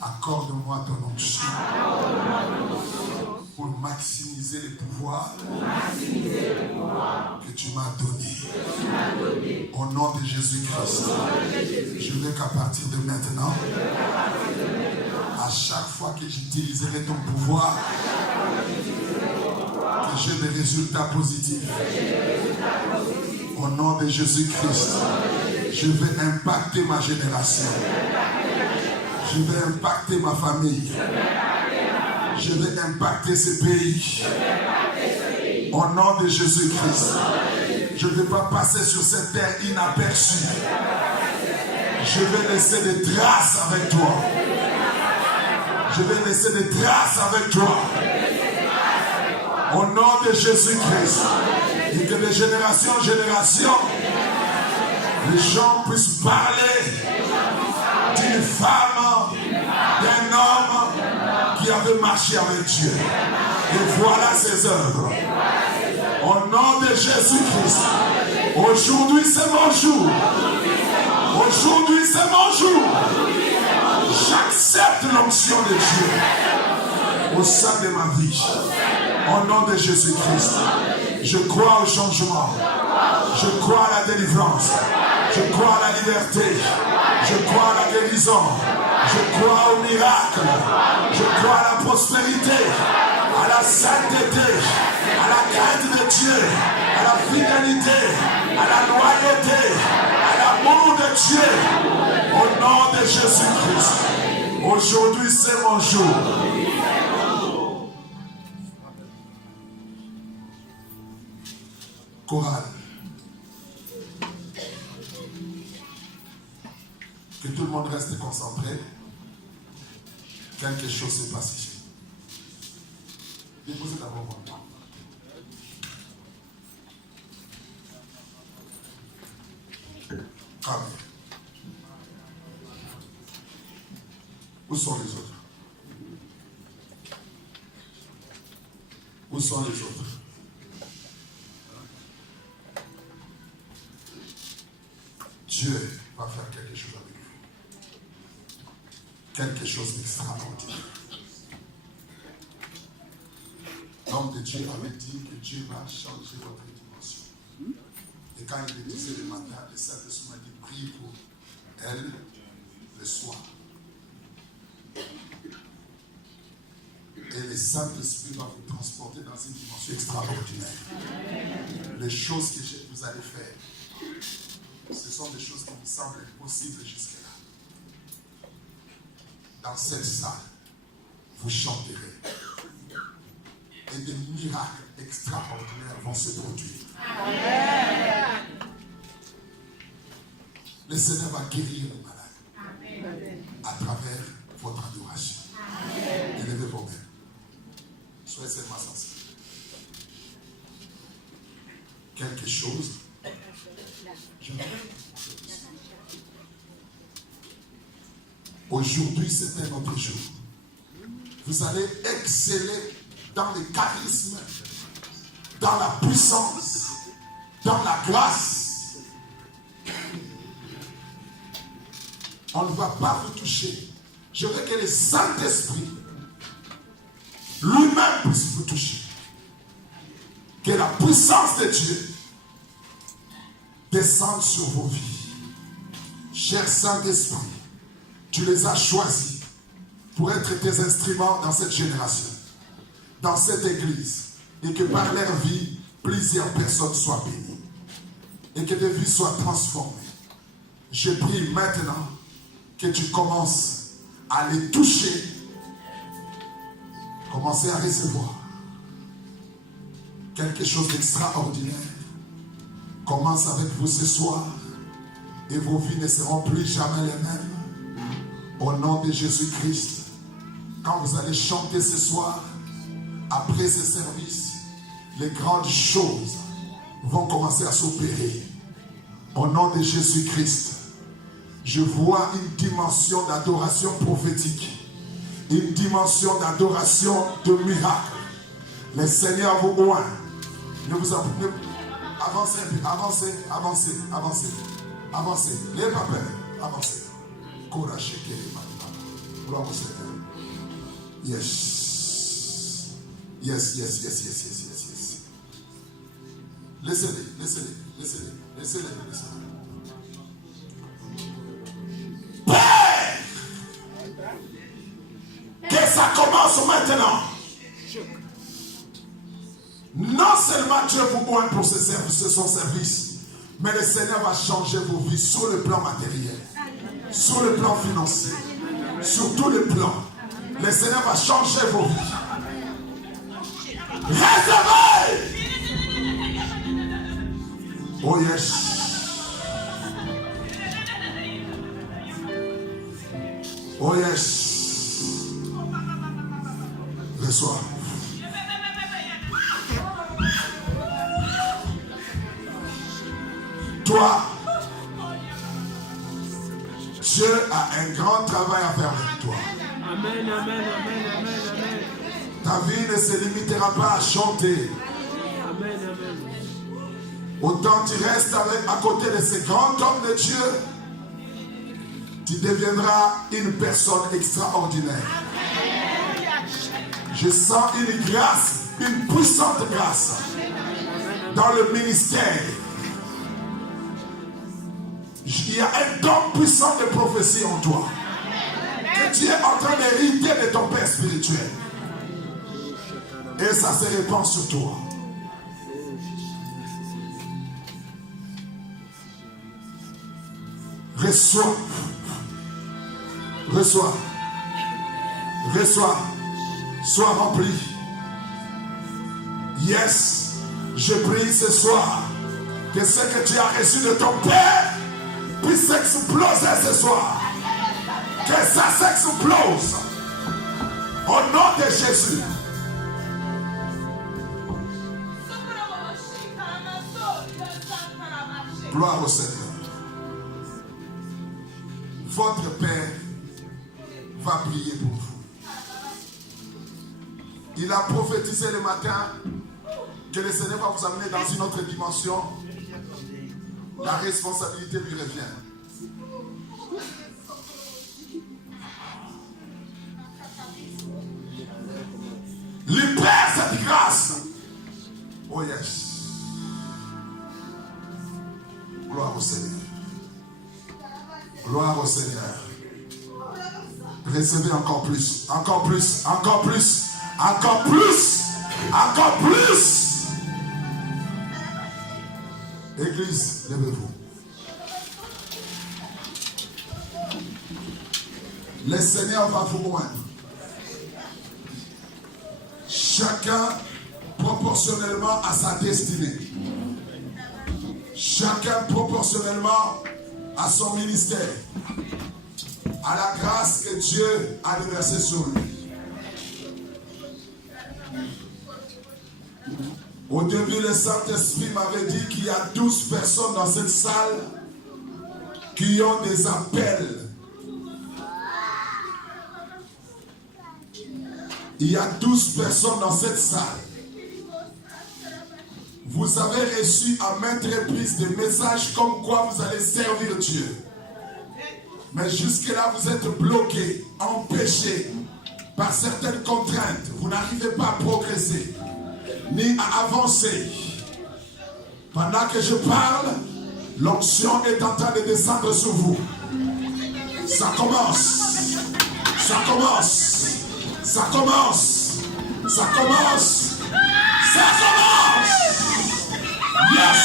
accorde-moi ton onction pour maximiser les pouvoirs que tu m'as donnés. Au nom de Jésus-Christ, je veux qu'à partir de maintenant, à chaque fois que j'utiliserai ton pouvoir, que j'ai des résultats positifs. Au nom de Jésus-Christ, je vais impacter ma génération. Je vais impacter ma famille. Je vais impacter ce pays. Au nom de Jésus-Christ, je ne vais pas passer sur cette terre inaperçue. Je vais laisser des traces avec toi. Je vais laisser des traces avec toi. Au nom de Jésus-Christ. Et que de génération en génération, les gens puissent parler d'une femme, d'un homme qui avait marché avec Dieu. Et voilà ses œuvres. Au nom de Jésus-Christ. Aujourd'hui c'est mon jour. Aujourd'hui c'est mon jour. J'accepte l'onction de Dieu au sein de ma vie. Au nom de Jésus-Christ. Je crois au changement. Je crois à la délivrance. Je crois à la liberté. Je crois à la guérison. Je crois au miracle. Je crois à la prospérité, à la sainteté, à la crainte de Dieu, à la fidélité, à la loyauté, à l'amour de Dieu. Au nom de Jésus-Christ. Aujourd'hui, c'est mon jour. Chorale. Que tout le monde reste concentré. Quelque chose se passe ici. Déposez d'abord votre main. Amen. Où sont les autres? Où sont les autres? Dieu va faire quelque chose avec vous. Quelque chose d'extraordinaire. L'homme de Dieu avait dit que Dieu va changer votre dimension. Et quand il le disait le matin, le Saint-Esprit m'a dit, prie pour elle le soir. Et le Saint-Esprit va vous transporter dans une dimension extraordinaire. Les choses que vous allez faire, ce sont des choses qui vous semblent impossibles jusque-là. Dans cette salle, vous chanterez. Et des miracles extraordinaires vont se produire. Amen. Le Seigneur va guérir les malades. À travers votre adoration. Amen. Élevez vos mains. Soyez seulement sensibles. Quelque chose. Aujourd'hui, c'est un autre jour. Vous allez exceller dans le charisme, dans la puissance, dans la grâce. On ne va pas vous toucher. Je veux que le Saint-Esprit lui-même puisse vous toucher. Que la puissance de Dieu descende sur vos vies. Cher Saint-Esprit, tu les as choisis pour être tes instruments dans cette génération, dans cette église, et que par leur vie, plusieurs personnes soient bénies et que des vies soient transformées. Je prie maintenant que tu commences à les toucher. Commencez à recevoir quelque chose d'extraordinaire. Commence avec vous ce soir et vos vies ne seront plus jamais les mêmes. Au nom de Jésus-Christ, quand vous allez chanter ce soir, après ce service, les grandes choses vont commencer à s'opérer. Au nom de Jésus-Christ, je vois une dimension d'adoration prophétique, une dimension d'adoration de miracle. Le Seigneur vous oint. Ne vous en prie. Avancez un peu, avancez, avancez, avancez, avancez. N'ayez pas peur, avancez. Courage, gloire au Seigneur. Yes. Yes, yes, yes, yes, yes, yes, yes. Laissez-les, laissez-les, laissez-les, laissez-les, laissez-les. Père, que ça commence maintenant. Non seulement Dieu vous oint pour son service, mais le Seigneur va changer vos vies sur le plan matériel, sur le plan financier, sur tous les plans. Le Seigneur va changer vos vies. Recevez! Oh yes. Oh yes. Reçois. Toi, Dieu a un grand travail à faire avec toi. Amen, amen, amen, amen, amen. Ta vie ne se limitera pas à chanter. Amen, amen. Autant tu restes à côté de ce grand homme de Dieu, tu deviendras une personne extraordinaire. Je sens une grâce, une puissante grâce dans le ministère. Il y a un don puissant de prophétie en toi. que tu es en train d'hériter de ton père spirituel. Et ça se répand sur toi. Reçois. Reçois. Reçois. Sois rempli. Yes. Je prie ce soir que ce que tu as reçu de ton Père puisse exploser ce soir. Que ça s'explose. Au nom de Jésus. Gloire au Seigneur. Votre Père va prier pour vous. Il a prophétisé le matin que le Seigneur va vous amener dans une autre dimension. La responsabilité lui revient. Libère cette grâce. Oh yes. Gloire au Seigneur. Gloire au Seigneur. Recevez encore plus. Encore plus. Encore plus. Encore plus. Encore plus. Église, levez-vous. Le Seigneur va vous joindre. Chacun proportionnellement à sa destinée. Chacun proportionnellement à son ministère. À la grâce que Dieu a déversée sur lui. Au début, le Saint-Esprit m'avait dit qu'il y a 12 personnes dans cette salle qui ont des appels. Il y a 12 personnes dans cette salle. Vous avez reçu à maintes reprises des messages comme quoi vous allez servir Dieu. Mais jusque-là, vous êtes bloqués, empêchés par certaines contraintes. Vous n'arrivez pas à progresser, ni à avancer. Pendant que je parle, l'onction est en train de descendre sur vous. Ça commence. Ça commence. Ça commence. Ça commence. Ça commence. Yes.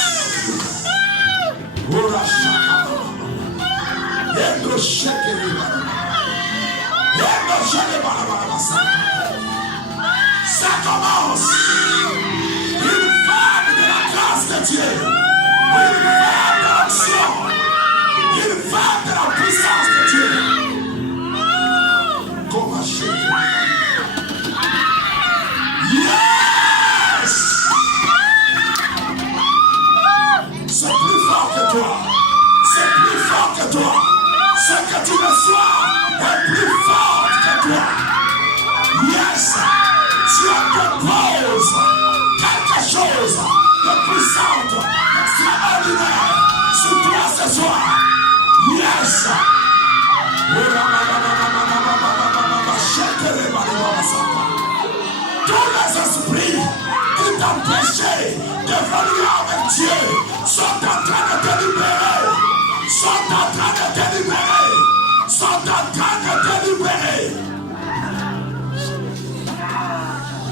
Ça commence. Une femme de la grâce de Dieu. Une femme de l'action. Une femme de la puissance de Dieu. Comment yes! C'est plus fort que toi. C'est plus fort que toi. Ce que tu reçois est plus fort que toi. Yes! Dieu te pose quelque chose de puissant, extraordinaire sur toi ce soir. Yes! Tous les esprits qui t'empêchaient de venir avec Dieu sont en train de te libérer. Sont en train de te libérer. Sont en train de te libérer.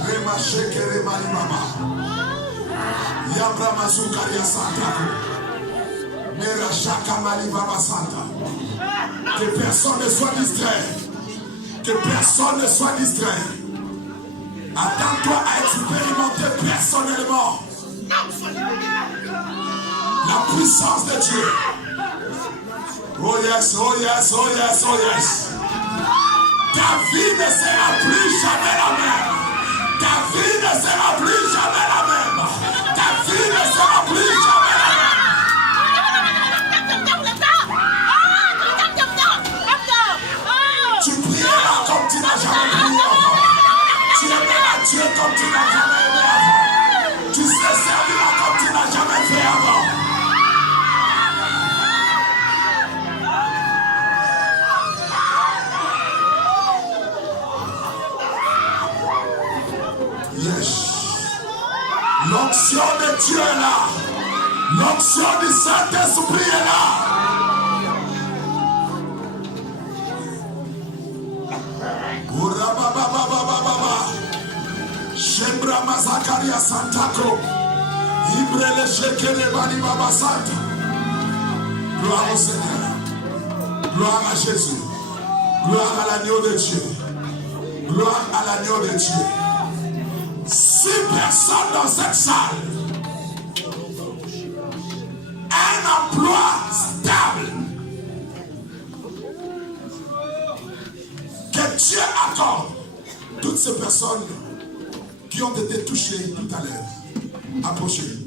Rema shekere mali mama. Yabra mazukaria santako. Mera shaka mali baba santa. Que personne ne soit distrait. Que personne ne soit distrait. Attends-toi à expérimenter personnellement la puissance de Dieu. Oh yes, oh yes, oh yes, oh yes. Ta vie ne sera plus jamais la même. Ta vie ne sera plus jamais la même. Ta vie ne sera plus jamais la même. Tu prieras comme tu n'as jamais prié avant. Tu aimeras Dieu comme tu n'as jamais aimé avant. Tu sais servir comme tu n'as jamais fait avant. Yes. L'onction de Dieu est là. L'onction du Saint-Esprit est là. Makaria Santako. Ibrele Shekele Bani Baba Santa. Gloire au Seigneur. Gloire à Jésus. Gloire à l'agneau de Dieu. Gloire à l'agneau de Dieu. 6 personnes dans cette salle. Un emploi stable. Que Dieu accorde toutes ces personnes qui ont été touchées tout à l'heure. Approchez.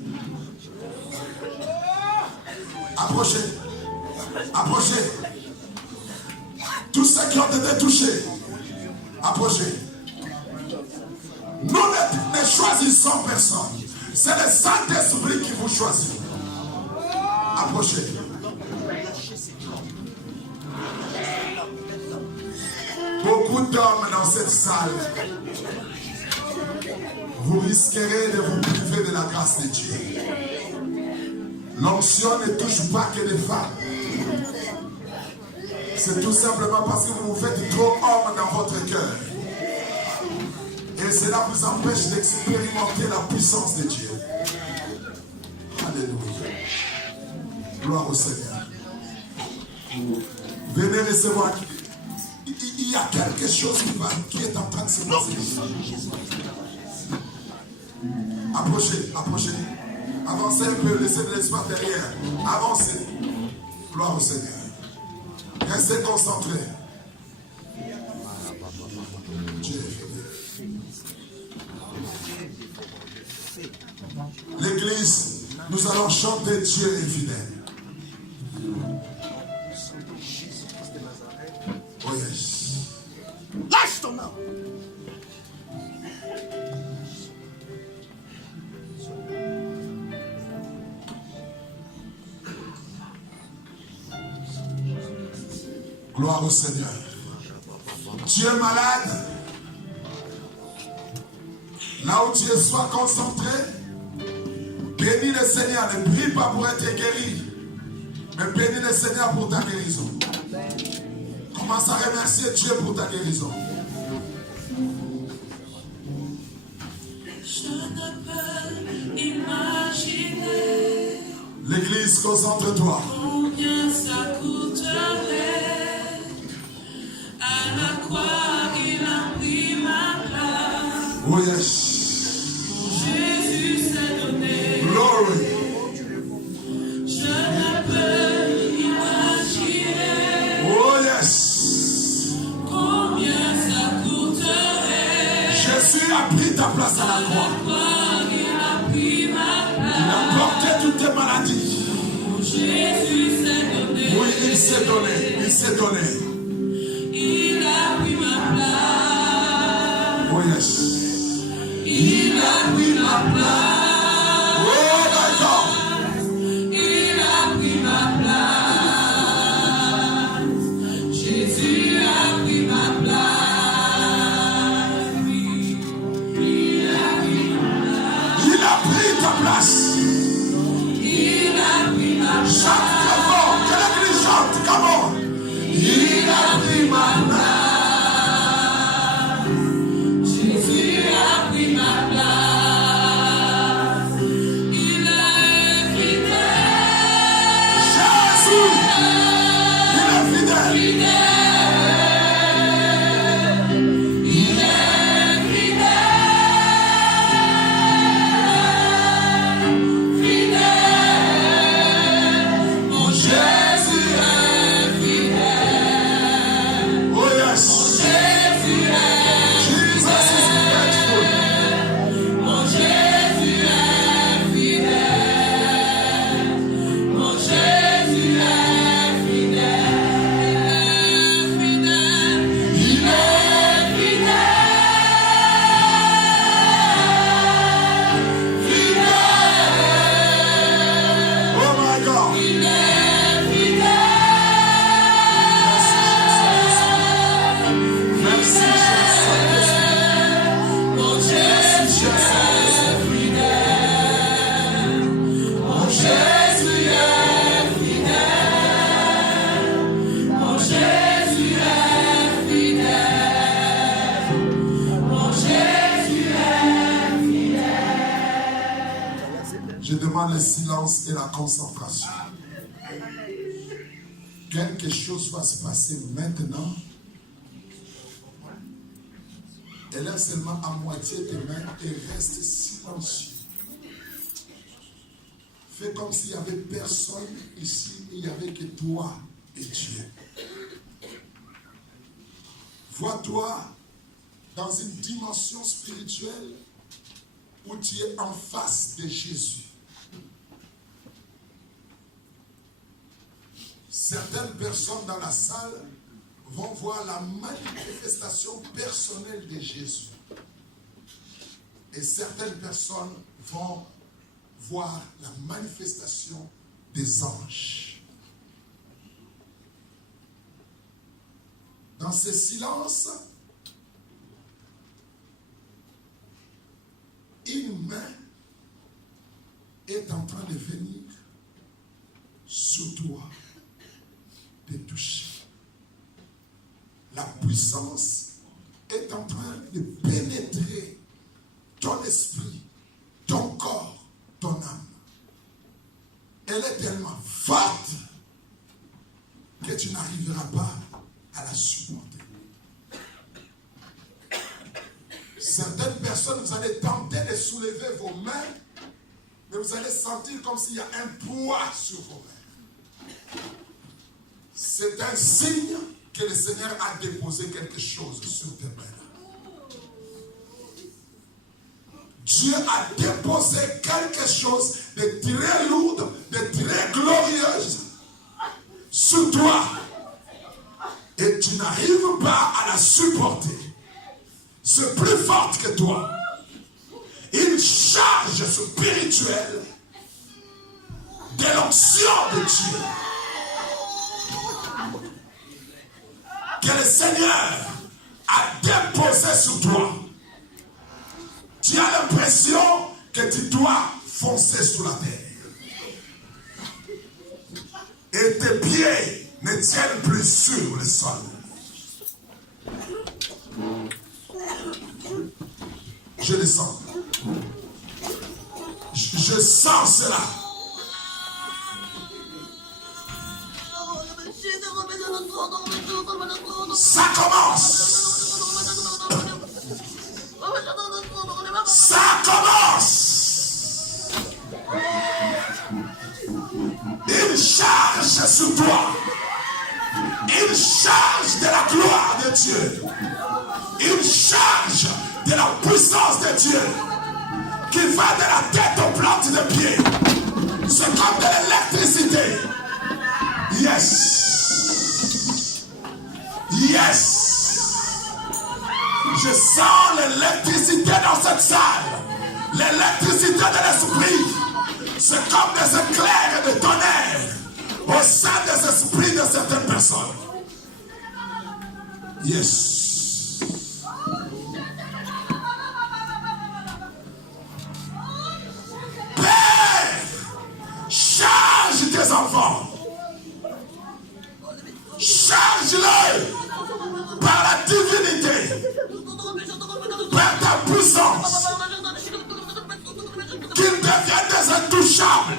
Approchez. Approchez. Tous ceux qui ont été touchés. Approchez. Nous ne choisissons personne. C'est le Saint-Esprit qui vous choisit. Approchez. Beaucoup d'hommes dans cette salle. Vous risquerez de vous priver de la grâce de Dieu. L'onction ne touche pas que les femmes. C'est tout simplement parce que vous vous faites trop homme dans votre cœur. Et cela vous empêche d'expérimenter la puissance de Dieu. Alléluia. Gloire au Seigneur. Venez recevoir. Il y a quelque chose qui est en train de se passer. Approchez, approchez. Avancez un peu, laissez de l'espace derrière. Avancez. Gloire au Seigneur. Restez concentrés. Dieu est fidèle. L'église, nous allons chanter Dieu est fidèle. Oh yes. Lâche ton main. Gloire au Seigneur. Tu es malade. Là où tu es, sois concentré. Bénis le Seigneur. Ne prie pas pour être guéri. Mais bénis le Seigneur pour ta guérison. Commence à remercier Dieu pour ta guérison. Je ne peux imaginer. L'église, concentre-toi. Combien ça coûterait. À la croix, il a pris ma place. Oh yes. Jésus s'est donné. Glory. Je ne peux imaginer. Oh yes. Combien ça coûterait. Jésus a pris ta place à la croix. Il a pris ma place. Il a porté toutes tes maladies. Jésus s'est donné. Oui, il s'est donné. Il s'est donné. Il a pris ma place. Oh yes. Il a pris ma place. Oh my God. Il a pris ma place. Jésus a pris ma place. Il a pris ma place. Il a pris ta place. Il a pris ma place. Chante très fort. Que l'église chante. Come on. Il a pris ma place. Jésus a pris ma place. Il est fidèle. Jésus. Il est fidèle. Il est fidèle. Fidèle. Mon Jésus est fidèle. Je demande le silence et la concentration. Quelque chose va se passer maintenant. Élève seulement à moitié tes mains et reste silencieux. Fais comme s'il n'y avait personne ici, il n'y avait que toi et Dieu. Vois-toi dans une dimension spirituelle où tu es en face de Jésus. Certaines personnes dans la salle vont voir la manifestation personnelle de Jésus. Et certaines personnes vont voir la manifestation des anges. Dans ce silence, une main est en train de venir sur toi, de toucher. La puissance est en train de pénétrer ton esprit, ton corps, ton âme. Elle est tellement forte que tu n'arriveras pas à la supporter. Certaines personnes, vous allez tenter de soulever vos mains, mais vous allez sentir comme s'il y a un poids sur vos mains. C'est un signe que le Seigneur a déposé quelque chose sur tes mains. Dieu a déposé quelque chose de très lourd, de très glorieuse sur toi. Et tu n'arrives pas à la supporter. C'est plus forte que toi. Une charge spirituelle de l'onction de Dieu. Que le Seigneur a déposé sur toi. Tu as l'impression que tu dois foncer sur la terre. Et tes pieds ne tiennent plus sur le sol. Je le sens. Je sens cela. Ça commence. Ça commence. Une charge sur toi. Une charge de la gloire de Dieu. Une charge de la puissance de Dieu qui va de la tête aux plantes des pieds. C'est comme de l'électricité. Yes. Yes. Je sens l'électricité dans cette salle. L'électricité de l'esprit. C'est comme des éclairs et des tonnerres au sein des esprits de certaines personnes. Yes. Charge tes enfants. Charge-les par la divinité, par ta puissance, qu'ils deviennent des intouchables,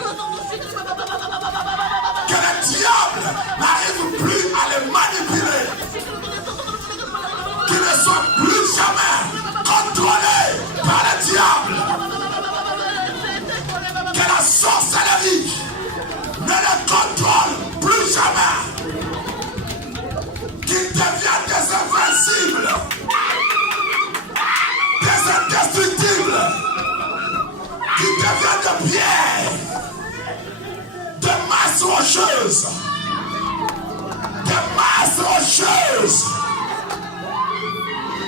que le diable n'arrive plus à les manipuler, qu'ils ne soient plus jamais contrôlés par le diable, que la sorcellerie ne les contrôle plus jamais. Qu'ils deviennent des invincibles, des indestructibles, qu'ils deviennent de pierres, de masses rocheuses,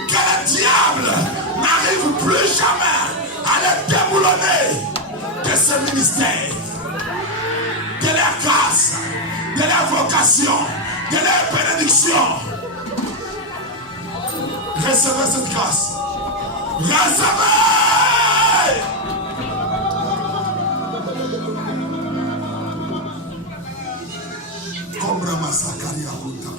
que le diable n'arrive plus jamais à les déboulonner de ce ministère, de leur grâce, de leur vocation, de leur bénédiction. Recevez cette grâce. Recevez. Comme Ramasakari a Kunta.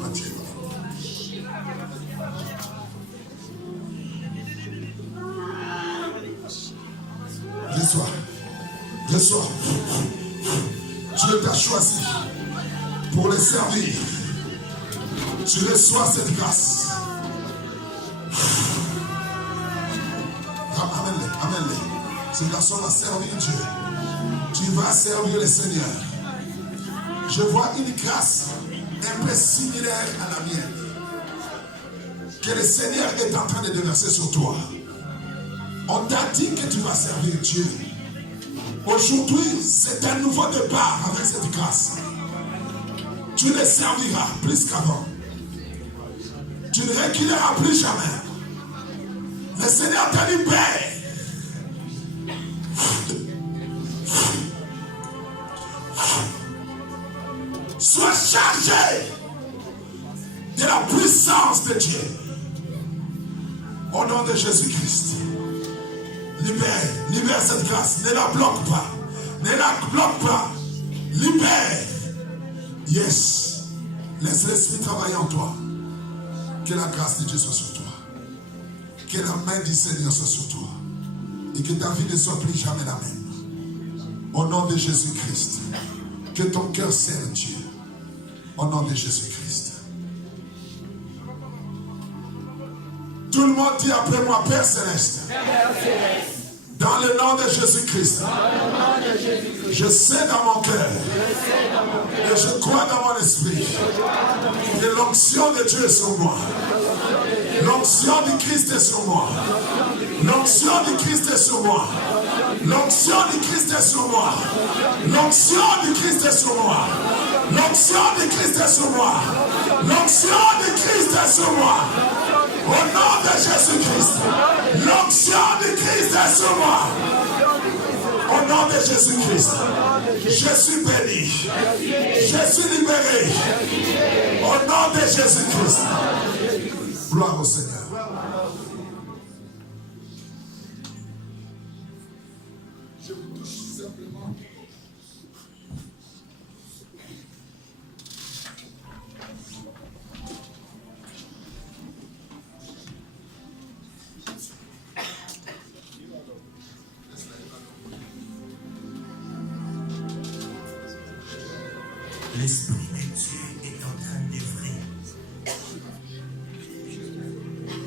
Je sois. Reçois. Dieu t'a choisi pour les servir. Tu reçois cette grâce. Amène-les, amène-les. Ce garçon va servir Dieu. Tu vas servir le Seigneur. Je vois une grâce un peu similaire à la mienne que le Seigneur est en train de déverser sur toi. On t'a dit que tu vas servir Dieu. Aujourd'hui, c'est un nouveau départ avec cette grâce. Tu le serviras plus qu'avant. Tu ne reculeras plus jamais. Le Seigneur te libère. Sois chargé de la puissance de Dieu. Au nom de Jésus-Christ. Libère cette grâce. Ne la bloque pas. Ne la bloque pas. Libère. Yes. Laisse l'Esprit travailler en toi. Que la grâce de Dieu soit sur toi. Que la main du Seigneur soit sur toi. Et que ta vie ne soit plus jamais la même. Au nom de Jésus-Christ. Que ton cœur serve Dieu. Au nom de Jésus-Christ. Tout le monde dit après moi, Père Céleste. Père Céleste. Dans le nom de Jésus-Christ. Je sais dans mon cœur. Et je crois dans mon esprit. Que l'onction de Dieu est sur moi. L'onction du Christ est sur moi. L'onction du Christ est sur moi. L'onction du Christ est sur moi. L'onction du Christ est sur moi. L'onction du Christ est sur moi. L'onction du Christ est sur moi. Au nom de Jésus-Christ. L'onction du Christ est sur moi. Au nom de Jésus-Christ. Je suis béni. Je suis libéré. Au nom de Jésus-Christ. Gloire au Seigneur. Je vous touche simplement. L'Esprit de Dieu est en train d'œuvrer.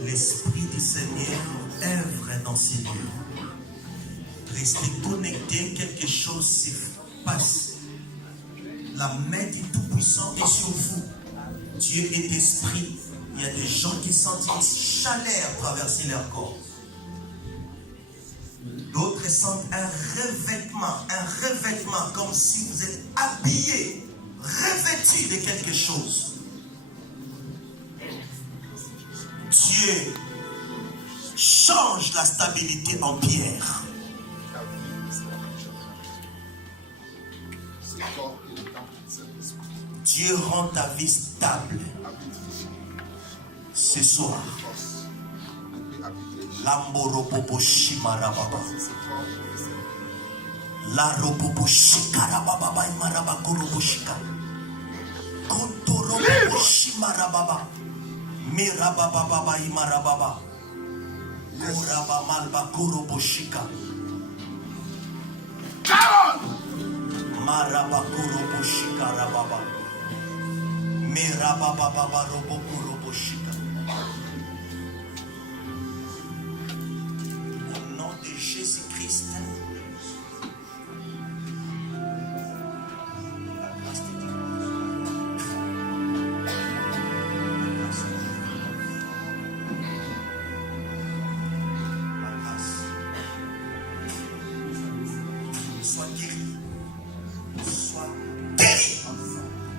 L'Esprit du Seigneur œuvre dans ces lieux. Restez connectés, quelque chose se passe. La main du Tout-Puissant est sur vous. Dieu est esprit. Il y a des gens qui sentent une chaleur traverser leur corps. D'autres sentent un revêtement comme si vous êtes habillés, revêtus de quelque chose. Dieu change la stabilité en pierre. Dieu rend ta vie stable. Ce soir, Lamboroboboshi marababa. La roboboshi karababa marabakoroboshika. Kontoroboshi marababa. Mirababa marababa. Uraba malbakoroboshika. Marabakoroboshika rababa. Mirababa robokoroboshika. Au nom de Jésus-Christ, la grâce de Dieu. La grâce. Sois guéri. Sois guéri.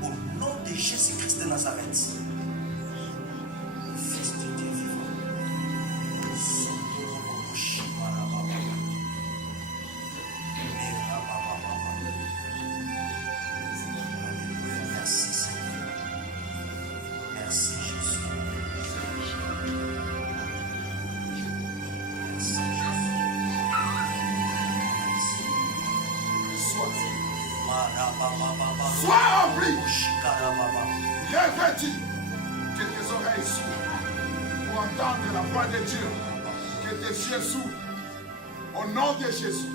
Au nom de Jésus-Christ de Nazareth. Fils de Dieu vivant. Merci Seigneur. Merci Jésus. Merci Jésus. Sois rempli. Revêtu. Que tes oreilles s'ouvrent pour entendre la voix de Dieu. Que tes yeux s'ouvrent. Au nom de Jésus.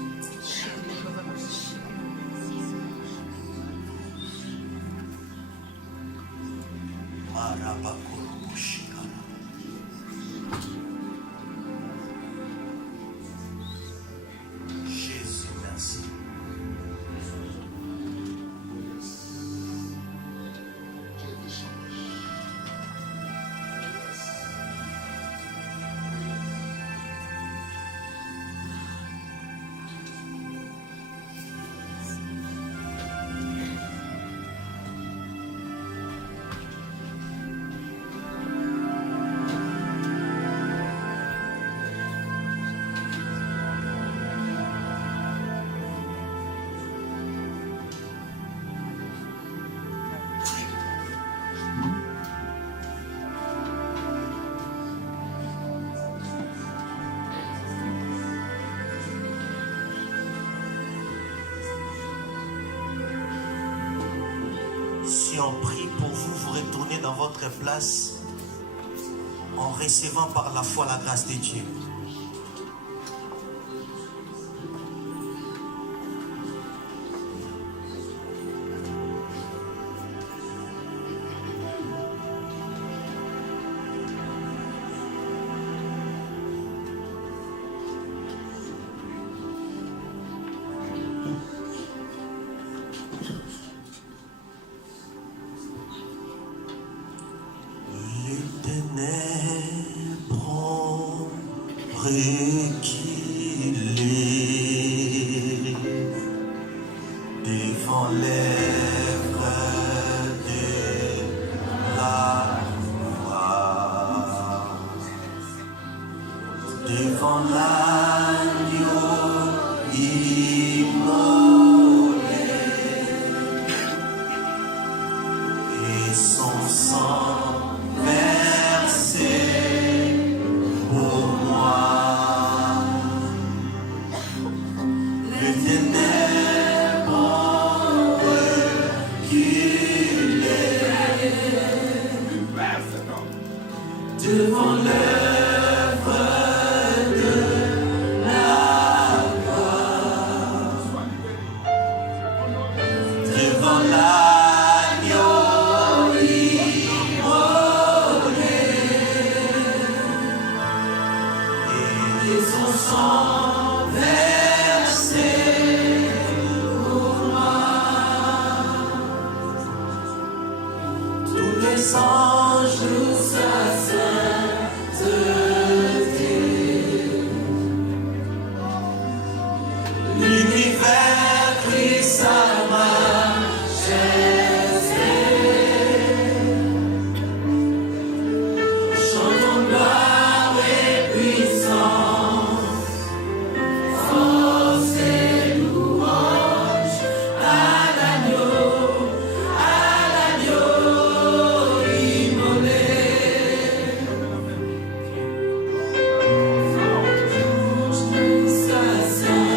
si on prie pour vous, vous retournez dans votre place en recevant par la foi la grâce de Dieu. Devant l'œuvre de la croix, devant l'agneau immolé et son sang versé pour moi. Le ténèbre reculé devant l'œuvre de la croix, devant l'agneau immolé et son sang versé pour moi. Tous les anges louent sa sainteté, l'univers crie sa majesté. Chantons gloire et puissance, force et louange à l'agneau immolé. Sa sainteté,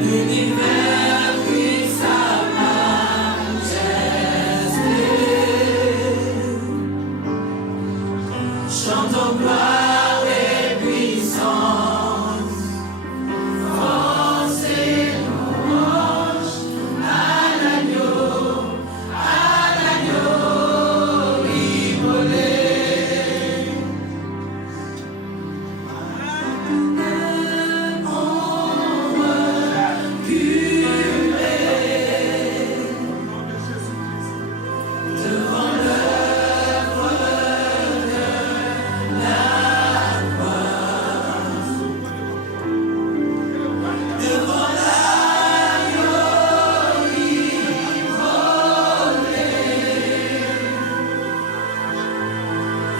l'univers crie sa majesté. Chantons gloire et puissance, force et louange à l'agneau immolé. Devant l'œuvre de la croix, devant l'agneau immolé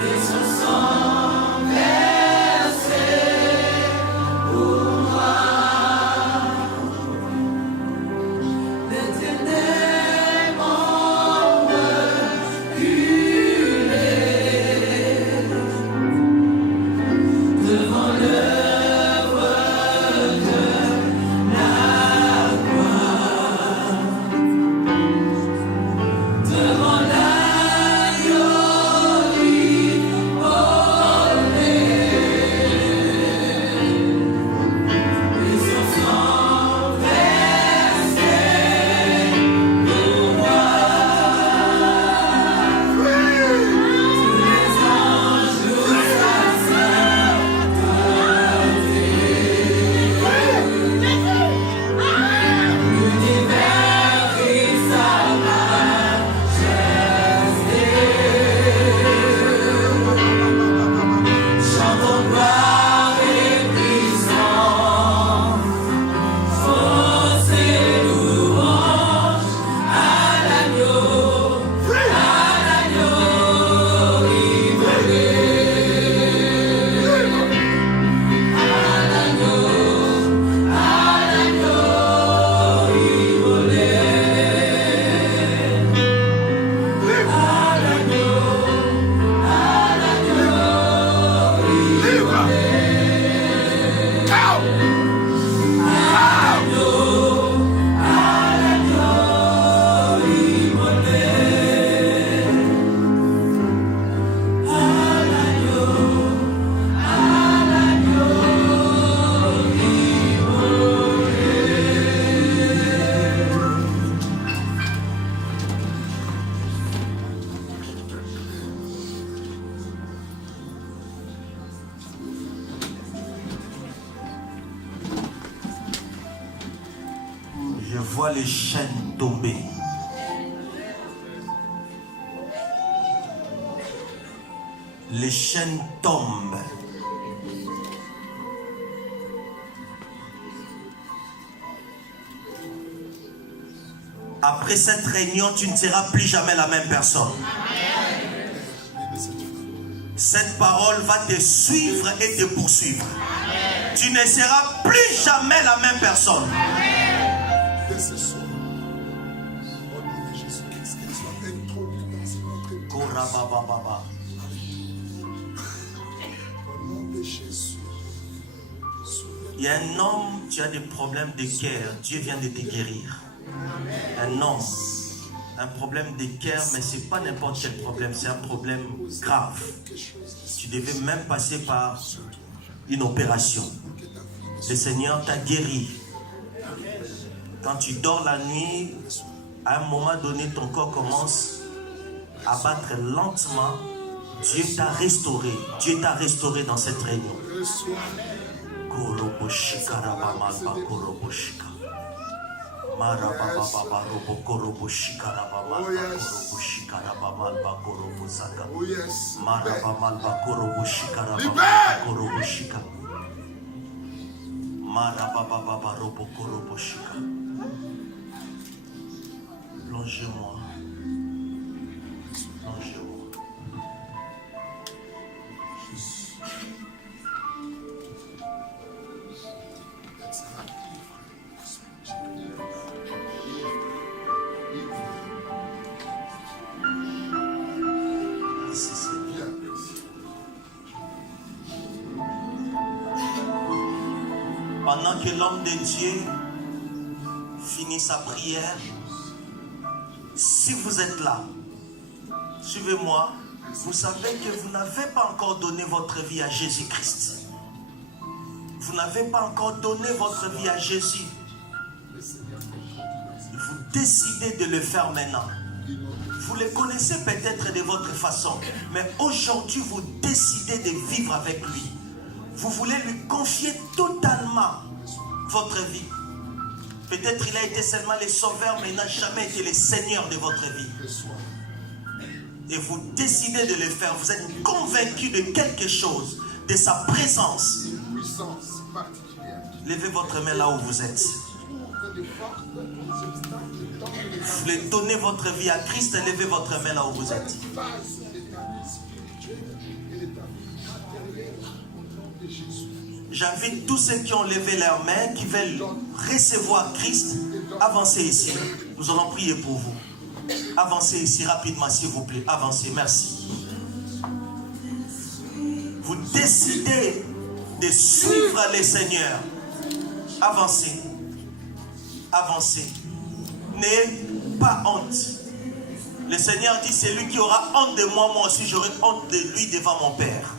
et son sang versé pour moi. L'éternel reculé devant l'œuvre de la croix, devant l'agneau immolé et son sang versé pour moi. Tous les anges louent sa sainteté, l'univers crie sa majesté. Chantons gloire et puissance, force et louange à l'agneau immolé, à l'agneau immolé, à l'agneau immolé. vois les chaînes tomber. Les chaînes tombent. Après cette réunion, tu ne seras plus jamais la même personne. Cette parole va te suivre et te poursuivre. Tu ne seras plus jamais la même personne. Il y a un homme, tu as des problèmes de cœur. Dieu vient de te guérir. Un homme, un problème de cœur, mais ce n'est pas n'importe quel problème, c'est un problème grave. Tu devais même passer par une opération. Le Seigneur t'a guéri. Quand tu dors la nuit, à un moment donné, ton corps commence à battre lentement. Dieu t'a restauré. Dieu t'a restauré dans cette réunion. Plongez-moi. Plongez-moi. Pendant que l'homme de Dieu finit sa prière, si vous êtes là, suivez-moi, vous savez que vous n'avez pas encore donné votre vie à Jésus-Christ. Vous n'avez pas encore donné votre vie à Jésus. Vous décidez de le faire maintenant. Vous le connaissez peut-être de votre façon, mais aujourd'hui vous décidez de vivre avec lui. Vous voulez lui confier totalement votre vie. Peut-être il a été seulement le sauveur, mais il n'a jamais été le Seigneur de votre vie. Et vous décidez de le faire. Vous êtes convaincu de quelque chose, de sa présence. Levez votre main là où vous êtes. Vous voulez donner votre vie à Christ, levez votre main là où vous êtes. J'invite tous ceux qui ont levé leurs mains, qui veulent recevoir Christ, avancez ici. Nous allons prier pour vous. Avancez ici rapidement, s'il vous plaît. Avancez, merci. Vous décidez de suivre le Seigneur. Avancez. Avancez. N'ayez pas honte. Le Seigneur dit, c'est lui qui aura honte de moi, moi aussi j'aurai honte de lui devant mon Père.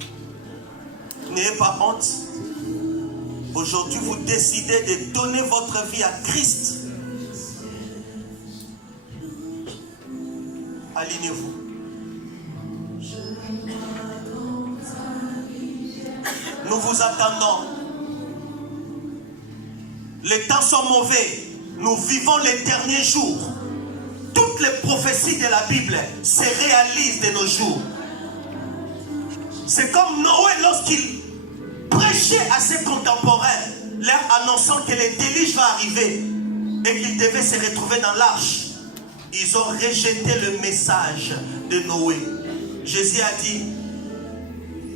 N'ayez pas honte. Aujourd'hui, vous décidez de donner votre vie à Christ. Alignez-vous. Nous vous attendons. Les temps sont mauvais. Nous vivons les derniers jours. Toutes les prophéties de la Bible se réalisent de nos jours. C'est comme Noé lorsqu'il prêchait à ses contemporains, leur annonçant que le déluge va arriver et qu'ils devaient se retrouver dans l'arche. Ils ont rejeté le message de Noé. Jésus a dit,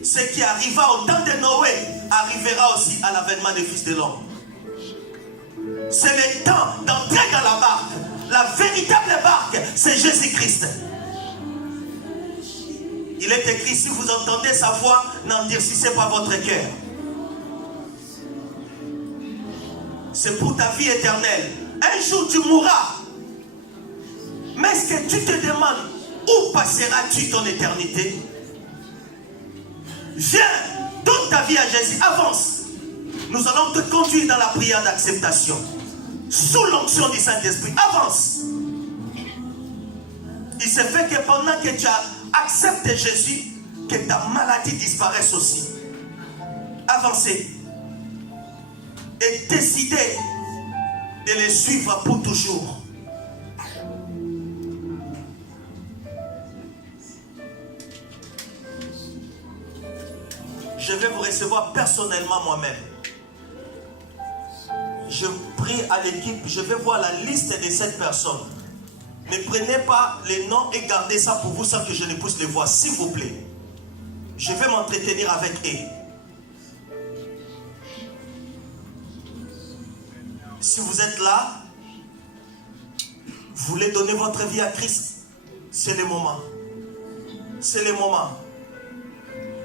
ce qui arriva au temps de Noé arrivera aussi à l'avènement du Fils de l'homme. C'est le temps d'entrer dans la barque. La véritable barque, c'est Jésus-Christ. Il est écrit, si vous entendez sa voix, n'endurcissez pas votre cœur. C'est pour ta vie éternelle. Un jour tu mourras. Mais est-ce que tu te demandes où passeras-tu ton éternité? Viens, donne ta vie à Jésus, avance. Nous allons te conduire dans la prière d'acceptation. Sous l'onction du Saint-Esprit, avance. Il se fait que pendant que tu acceptes Jésus, que ta maladie disparaisse aussi. Avancez. Et décidez de les suivre pour toujours. Je vais vous recevoir personnellement moi-même. Je prie à l'équipe, je vais voir la liste de cette personne. Ne prenez pas les noms et gardez ça pour vous sans que je ne puisse les voir, s'il vous plaît. Je vais m'entretenir avec eux. Si vous êtes là, vous voulez donner votre vie à Christ, c'est le moment. C'est le moment.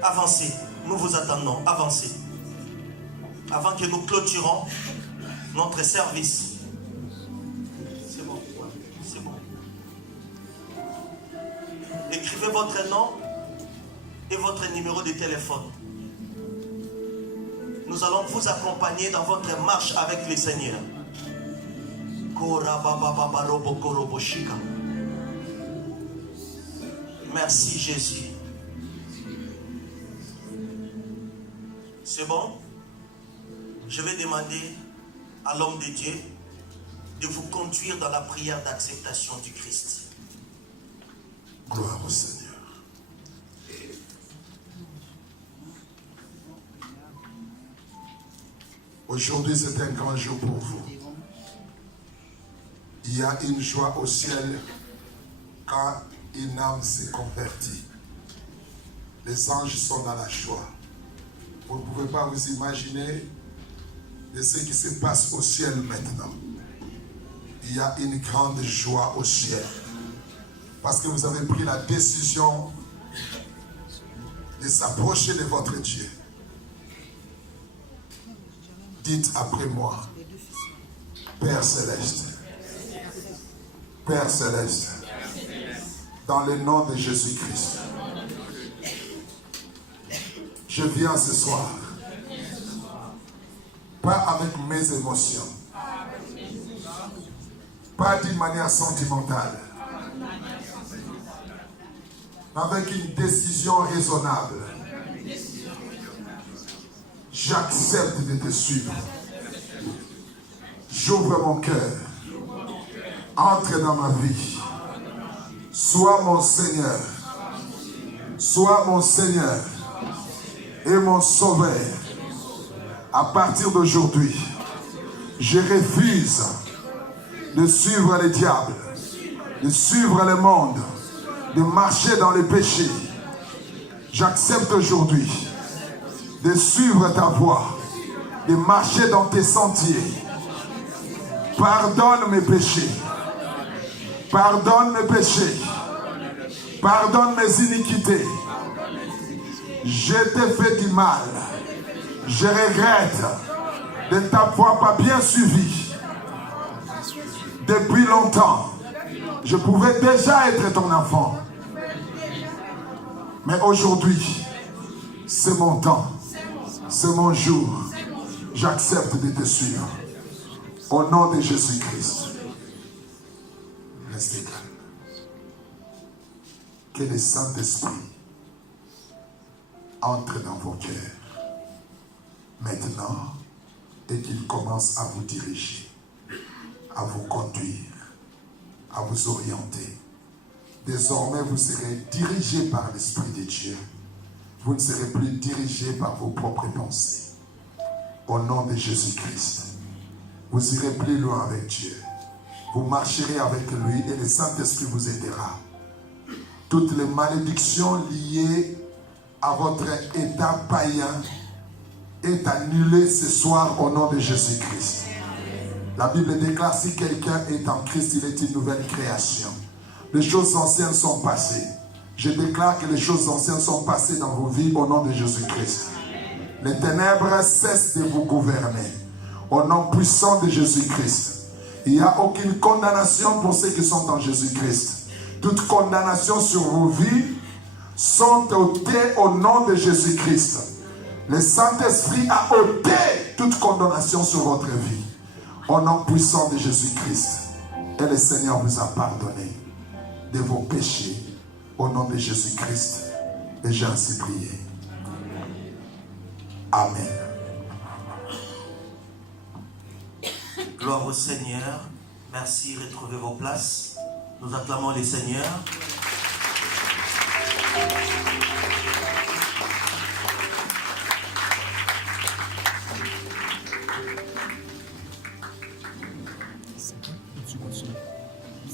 Avancez. Nous vous attendons. Avancez. Avant que nous clôturons notre service. C'est bon. C'est bon. Écrivez votre nom et votre numéro de téléphone. Nous allons vous accompagner dans votre marche avec le Seigneur. Merci Jésus. C'est bon? Je vais demander à l'homme de Dieu de vous conduire dans la prière d'acceptation du Christ. Gloire au Seigneur. Aujourd'hui, c'est un grand jour pour vous. Il y a une joie au ciel quand une âme s'est convertie. Les anges sont dans la joie. Vous ne pouvez pas vous imaginer de ce qui se passe au ciel maintenant. Il y a une grande joie au ciel. Parce que vous avez pris la décision de s'approcher de votre Dieu. Dites après moi, Père Céleste, Père Céleste, dans le nom de Jésus-Christ, je viens ce soir, pas avec mes émotions, pas d'une manière sentimentale, mais avec une décision raisonnable. J'accepte de te suivre. J'ouvre mon cœur. Entre dans ma vie. Sois mon Seigneur. Sois mon Seigneur et mon Sauveur. À partir d'aujourd'hui, je refuse de suivre le diable, de suivre le monde, de marcher dans le péché. J'accepte aujourd'hui de suivre ta voie, de marcher dans tes sentiers. Pardonne mes péchés. Pardonne mes péchés. Pardonne mes iniquités. Je t'ai fait du mal. Je regrette de ne t'avoir pas bien suivi. Depuis longtemps, je pouvais déjà être ton enfant. Mais aujourd'hui, c'est mon temps. C'est mon jour. J'accepte de te suivre. Au nom de Jésus-Christ. Restez calme. Que le Saint-Esprit entre dans vos cœurs maintenant et qu'il commence à vous diriger, à vous conduire, à vous orienter. Désormais, vous serez dirigé par l'Esprit de Dieu. Vous ne serez plus dirigé par vos propres pensées. Au nom de Jésus-Christ, vous irez plus loin avec Dieu. Vous marcherez avec lui et le Saint-Esprit vous aidera. Toutes les malédictions liées à votre état païen est annulée ce soir au nom de Jésus-Christ. La Bible déclare si quelqu'un est en Christ, il est une nouvelle création. Les choses anciennes sont passées. Je déclare que les choses anciennes sont passées dans vos vies au nom de Jésus-Christ. Les ténèbres cessent de vous gouverner. Au nom puissant de Jésus-Christ. Il n'y a aucune condamnation pour ceux qui sont en Jésus-Christ. Toute condamnation sur vos vies sont ôtées au nom de Jésus-Christ. Le Saint-Esprit a ôté toute condamnation sur votre vie. Au nom puissant de Jésus-Christ. Et le Seigneur vous a pardonné de vos péchés. Au nom de Jésus-Christ. Et j'ai ainsi prié. Amen. Gloire au Seigneur. Merci, retrouvez vos places. Nous acclamons les Seigneurs.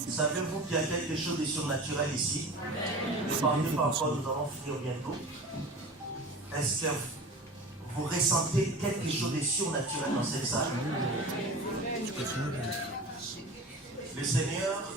Savez-vous qu'il y a quelque chose de surnaturel ici? Ne parlez pas encore, nous allons finir bientôt. Est-ce que vous ressentez quelque chose de surnaturel dans cette salle? Le Seigneur